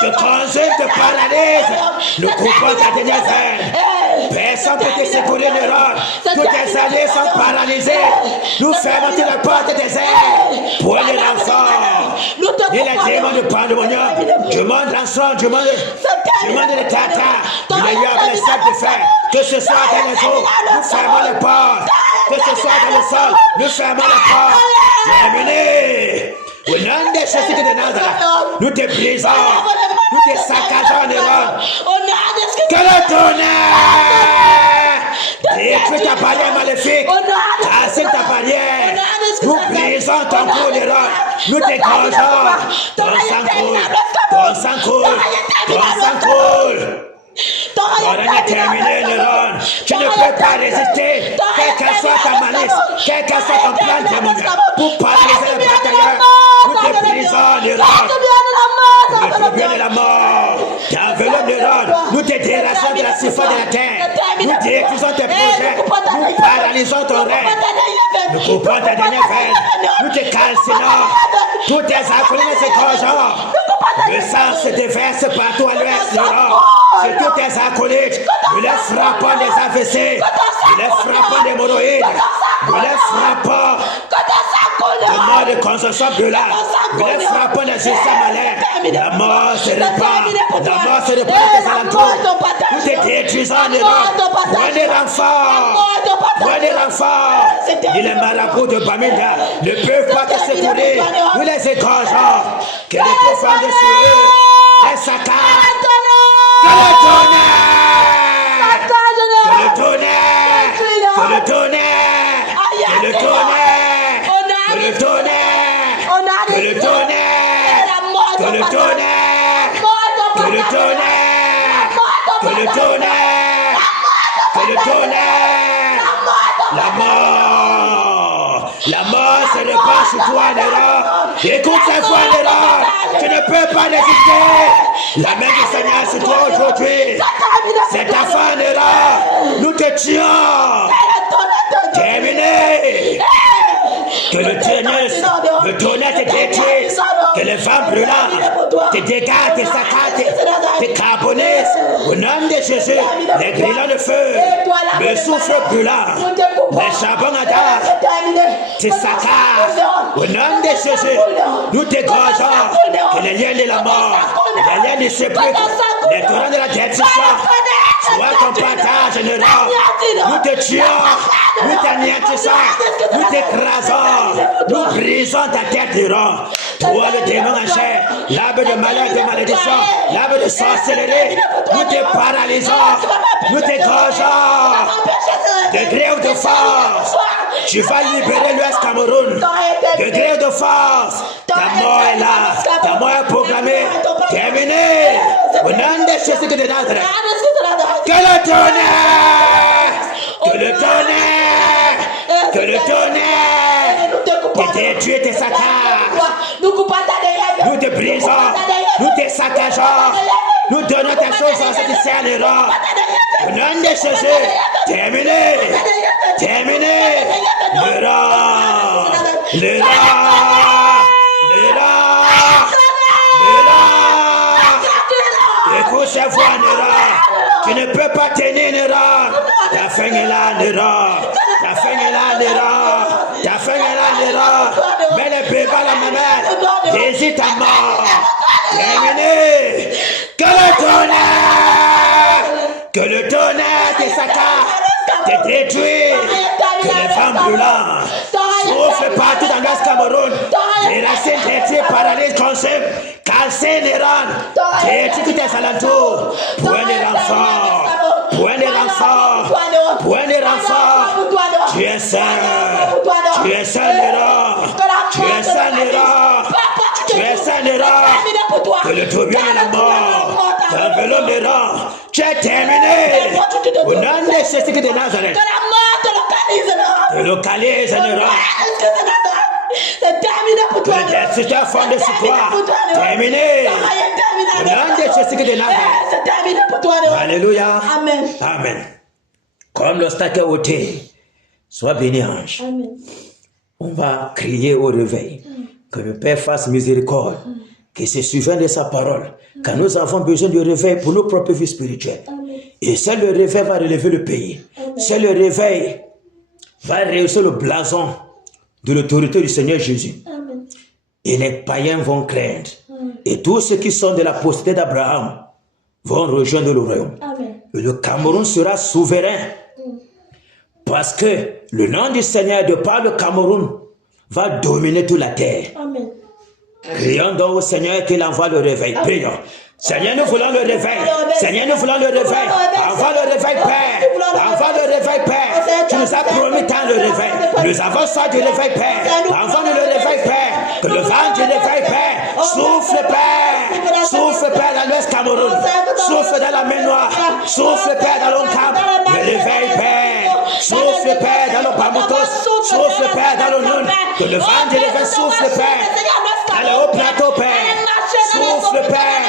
te consume, te paralyse. Nous coupons ta dernière veine. Personne ne peut te secourir l'Europe. Tous tes alliés sont paralysés. Nous fermons toutes les portes des airs. Pour les enfants. Et les démons de pandémonium. Je demande rançon, je demande les tatas. Il y a les sacs de fer. Que ce soit dans les eaux, nous fermons les portes. Que ce soit dans le sol, nous fermons les portes. Terminé. Au nom de Jésus de Nazareth, nous te brisons, nous te saccageons en Europe. Que le tonnerre détruit ta barrière maléfique, casse ta barrière. Nous brisons ton cou en Europe, nous t'égorgeons. Ton sang coule, ton sang coule, ton sang coule. Ton règne est terminé, Néron. Tu ne peux pas résister, quelle qu'elle soit ta malice, quel qu'elle soit ton plan démoniaque, pour paralyser les batailleurs. Nous te brisons, Néron. Le tribunal de la mort, t'enveloppes, Néron. Nous te déracinons de la surface de la terre. Nous détruisons tes projets. Nous paralysons ton règne. Nous coupons ta dernière veine. Nous te calcinons. Tous tes acolytes nous égorgeons. Le sang se déverse partout à l'ouest, Néron. C'est tous tes acolytes. Nous les frappons des AVC. Nous les frappons des hémorroïdes. Nous les frappons de mort de consommation brûlante. Nous les frappons des systèmes malades. La mort se répand. La mort se répand dans tes alentours. Nous te détruisons en Europe. Point de renfort. Point de renfort. Ni les marabouts de Bamida ne peuvent pas te secourir. Nous les égorgeons. Que les profanes sur eux les saccages. Que le tonnerre! Que le tonnerre! Que le tonnerre! Que le tonnerre! Que le tonnerre! Que le tonnerre! Que le tonnerre! Que le tonnerre! Que le tonnerre! Que le tonnerre! La mort se répand sur toi, Néron. Écoute cette voix, Néron. Tu ne peux pas résister. La main du Seigneur sur toi aujourd'hui. C'est ta fin, Néron. Nous te tuons. Terminé. Que le tonnerre te détruise. Que les femmes brûlantes te dégagent, te saccagent, te carbonissent. Au nom de Jésus, les grillons de feu, le souffle brûlant, les charbons à gaz, te saccagent. Au nom de Jésus, nous t'égorgeons. Que les liens de la mort, les liens du sépulcre, les torrents de la destruction, soient ton partage, Néron. Nous te tuons, nous t'anéantissons, nous t'écrasons, nous brisons ta tête, Néron. Toi, le démon en chair, l'arbre de malheur, de malédiction, l'arbre de sorcellerie, nous te paralysons, nous t'égorgeons. De gré ou de force, tu vas libérer l'Ouest Cameroun. De gré ou de force, ta mort est là, ta mort est programmée, terminée. Au nom de Jésus de Nazareth. Que le tonnerre, que le tonnerre, que le tonnerre te détruit tes saccages. Nous te brisons, nous te saccageons, nous donnons tes choses à cette Néron. Au nom de Jésus, terminé, terminé. Néron, écoute cette voix, Néron. Tu ne peux pas tenir, Néron. Ta fin est là, Néron. Ta fin est là, Néron. Ta fin est là, Néron. Mets le bébé à la mamelle. Désire ta mort. Terminé. Que le tonnerre te saccage, te détruit. Que les femmes brûlantes Souffle partout dans l'Ouest Cameroun. Les racines détruites, paralyses, consument. Calcine les rangs. Détruis tes alentours. Point de renfort. Point de renfort. Point de renfort. Tu es seul. Tu es seul, Néron. Tu es seul, Néron. Tu es seul, Néron. Que le tourbillon de la mort t'enveloppe, Néron. Tu es terminé. Au nom de Jésus-Christ de Nazareth. Te localise, Néron. Que le destructeur fonde sur toi. Terminé. Au nom de Jésus-Christ de Nazareth. Alléluia. Amen. Amen. Comme l'obstacle est ôté, sois béni, ange. Amen. On va crier au réveil. Que le Père fasse miséricorde. Qu'il se souvienne de sa parole. Car nous avons besoin de réveil pour nos propres vies spirituelles. Amen. Et seul le réveil va relever le pays. Amen. Seul le réveil va réussir le blason de l'autorité du Seigneur Jésus. Amen. Et les païens vont craindre. Et tous ceux qui sont de la postérité d'Abraham vont rejoindre le royaume. Amen. Et le Cameroun sera souverain. Parce que le nom du Seigneur, de par le Cameroun, va dominer toute la terre. Amen. Prions donc au Seigneur qu'il envoie le réveil. Prions. Seigneur, nous voulons le réveil. Seigneur, nous voulons le réveil. Envoie le réveil, Père. Envoie le réveil, Père. Tu nous as promis tant le réveil. Nous avons soif du réveil, Père. Envoie-nous le réveil, Père. Que le vent du réveil, Père. Souffle, Père. Souffle, Père, dans l'Ouest Cameroun. Souffle dans la mer Noire. Souffle, Père, dans l'Oncam. Le réveil, Père. Souffle, Père, dans le Pamoutos. Souffle, Père, dans le Noun. Que le vent du réveil souffle, Père. Dans le haut plateau, Père. Souffle, Père.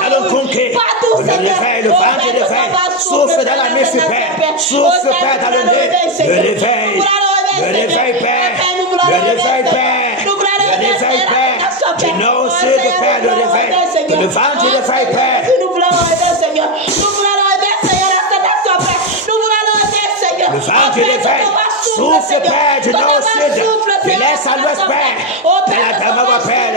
Dans le conquet. Le réveil, le vent du réveil. Souffle dans la méfie, Père. Souffle, Père, dans le nez. Le réveil. Le réveil, Père. Le réveil, Père. Le réveil, Père. Du nord au sud, Père, le réveil. Que le vent du réveil, Père. Le vent du réveil. Souffle, Père, du nord au sud. De l'est à l'ouest, Père. Dans la Damava, Père.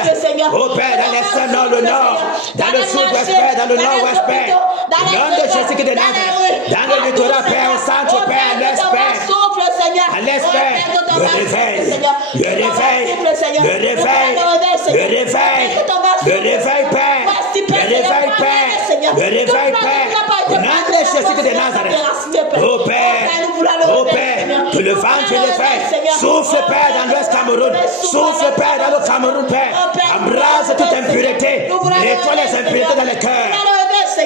Oh, Père, dans l'est, dans le nord. Dans le sud-ouest, Père. Dans le nord-ouest, Père. Au nom de Jésus-Christ de Nazareth. Dans le littoral, Père. Au centre, Père. À l'est, Père. À l'est, Père. Le réveil. Le réveil. Le réveil. Le réveil. Le réveil, Père. Le réveil, Père. Le réveil, Père. Au nom de Jésus-Christ de Nazareth. Oh, Père. Oh, Père. Que le vent du réveil souffle, Père, dans l'Ouest Cameroun. Souffle, Père, dans le Cameroun, Père. Embrase toute impureté. Nettoie les impuretés dans le cœur.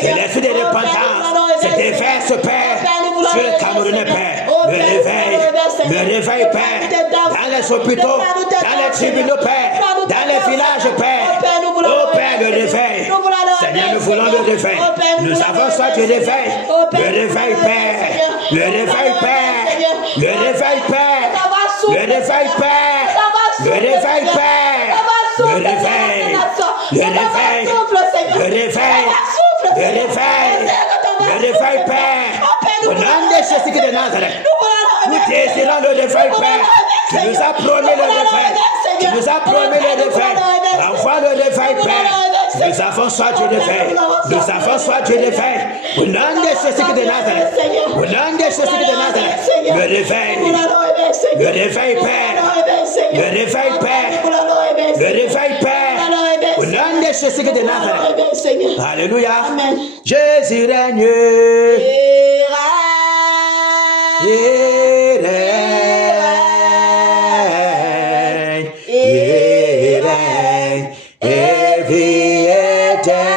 Que l'esprit de repentance se déverse, Père, sur le Camerounais, Père. Le réveil, Père. Dans les hôpitaux, dans les tribunaux, Père. Dans les villages, Père. Oh, Père, le réveil. Seigneur, nous voulons le réveil. Nous avons soif du réveil. Le réveil, Père. Le réveil, Père. Le réveil, Père. Le réveil, Père. Le réveil, Père. Le réveil. Le réveil. Le réveil. Le réveil. Le réveil, Père. Au nom de Jésus-Christ de Nazareth. Nous désirons le réveil, Père. Tu nous as promis le réveil. Tu nous as promis le réveil. Envoie le réveil, Père. Nous avons soif du réveil. Nous avons soif du réveil. Au nom de Jésus-Christ de Nazareth. Au nom de Jésus-Christ de Nazareth. Le réveil. Le réveil, Père. Le réveil, Père. Le réveil, Père. Au nom de Jésus-Christ de Nazareth. Alléluia. Jésus règne. Il règne. Il règne. Et vit éternellement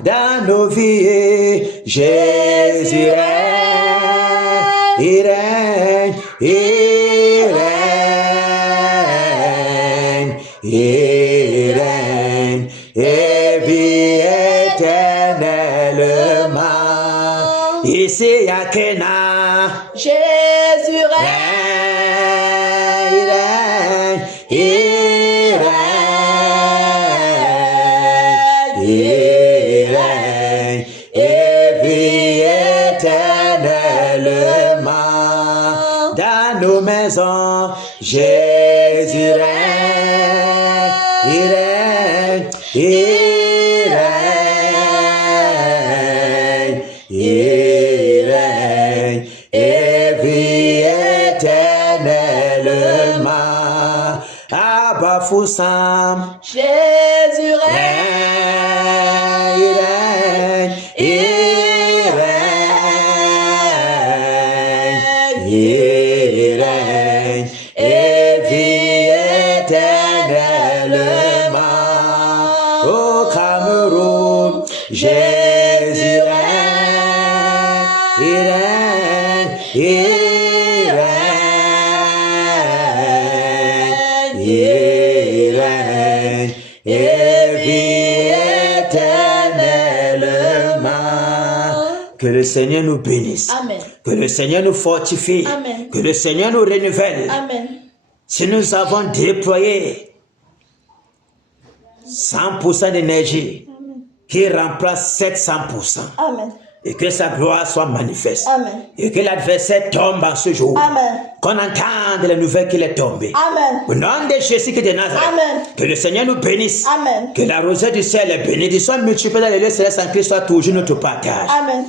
dans nos vies. Jésus règne. Il règne. Il règne. Il règne. Et vit éternellement. Ici à Kéna. Jésus règne. Il règne. Il règne. Il règne. Et vit éternellement dans nos maisons. Jésus règne. Il règne. Il règne. Il règne. Et vit éternellement Au Cameroun, Jésus règne, il règne, il règne, il règne, et vit éternellement. Que le Seigneur nous bénisse. Amen. Que le Seigneur nous fortifie. Amen. Que le Seigneur nous renouvelle. Amen. Si nous avons déployé 100% d'énergie qui remplace 700%, Amen. et que sa gloire soit manifeste, Amen. et que l'adversaire tombe en ce jour, Amen. qu'on entende les nouvelles qu'il est tombé. Amen. Au nom de Jésus qui est de Nazareth, Amen. que le Seigneur nous bénisse, Amen. que la rosée du ciel est bénie, soit multipliée dans les lieux célestes en Christ, soit toujours notre partage. Amen.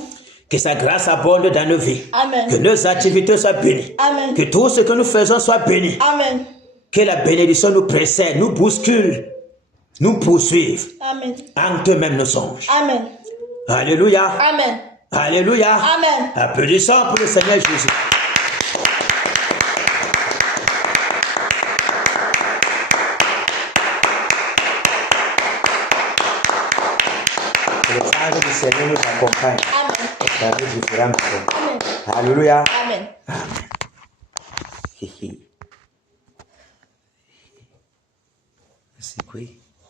Que sa grâce abonde dans nos vies. Amen. Que nos activités soient bénies. Amen. Que tout ce que nous faisons soit béni. Amen. Que la bénédiction nous précède, nous bouscule, nous poursuive. Amen. En toi-même nos songes. Amen. Alléluia. Amen. Alléluia. Amen. Applaudissons pour le Seigneur Jésus. Que les anges du Seigneur nous accompagnent Amen. dans nos différents moments. Amen. Alléluia. Amen. C'est quoi?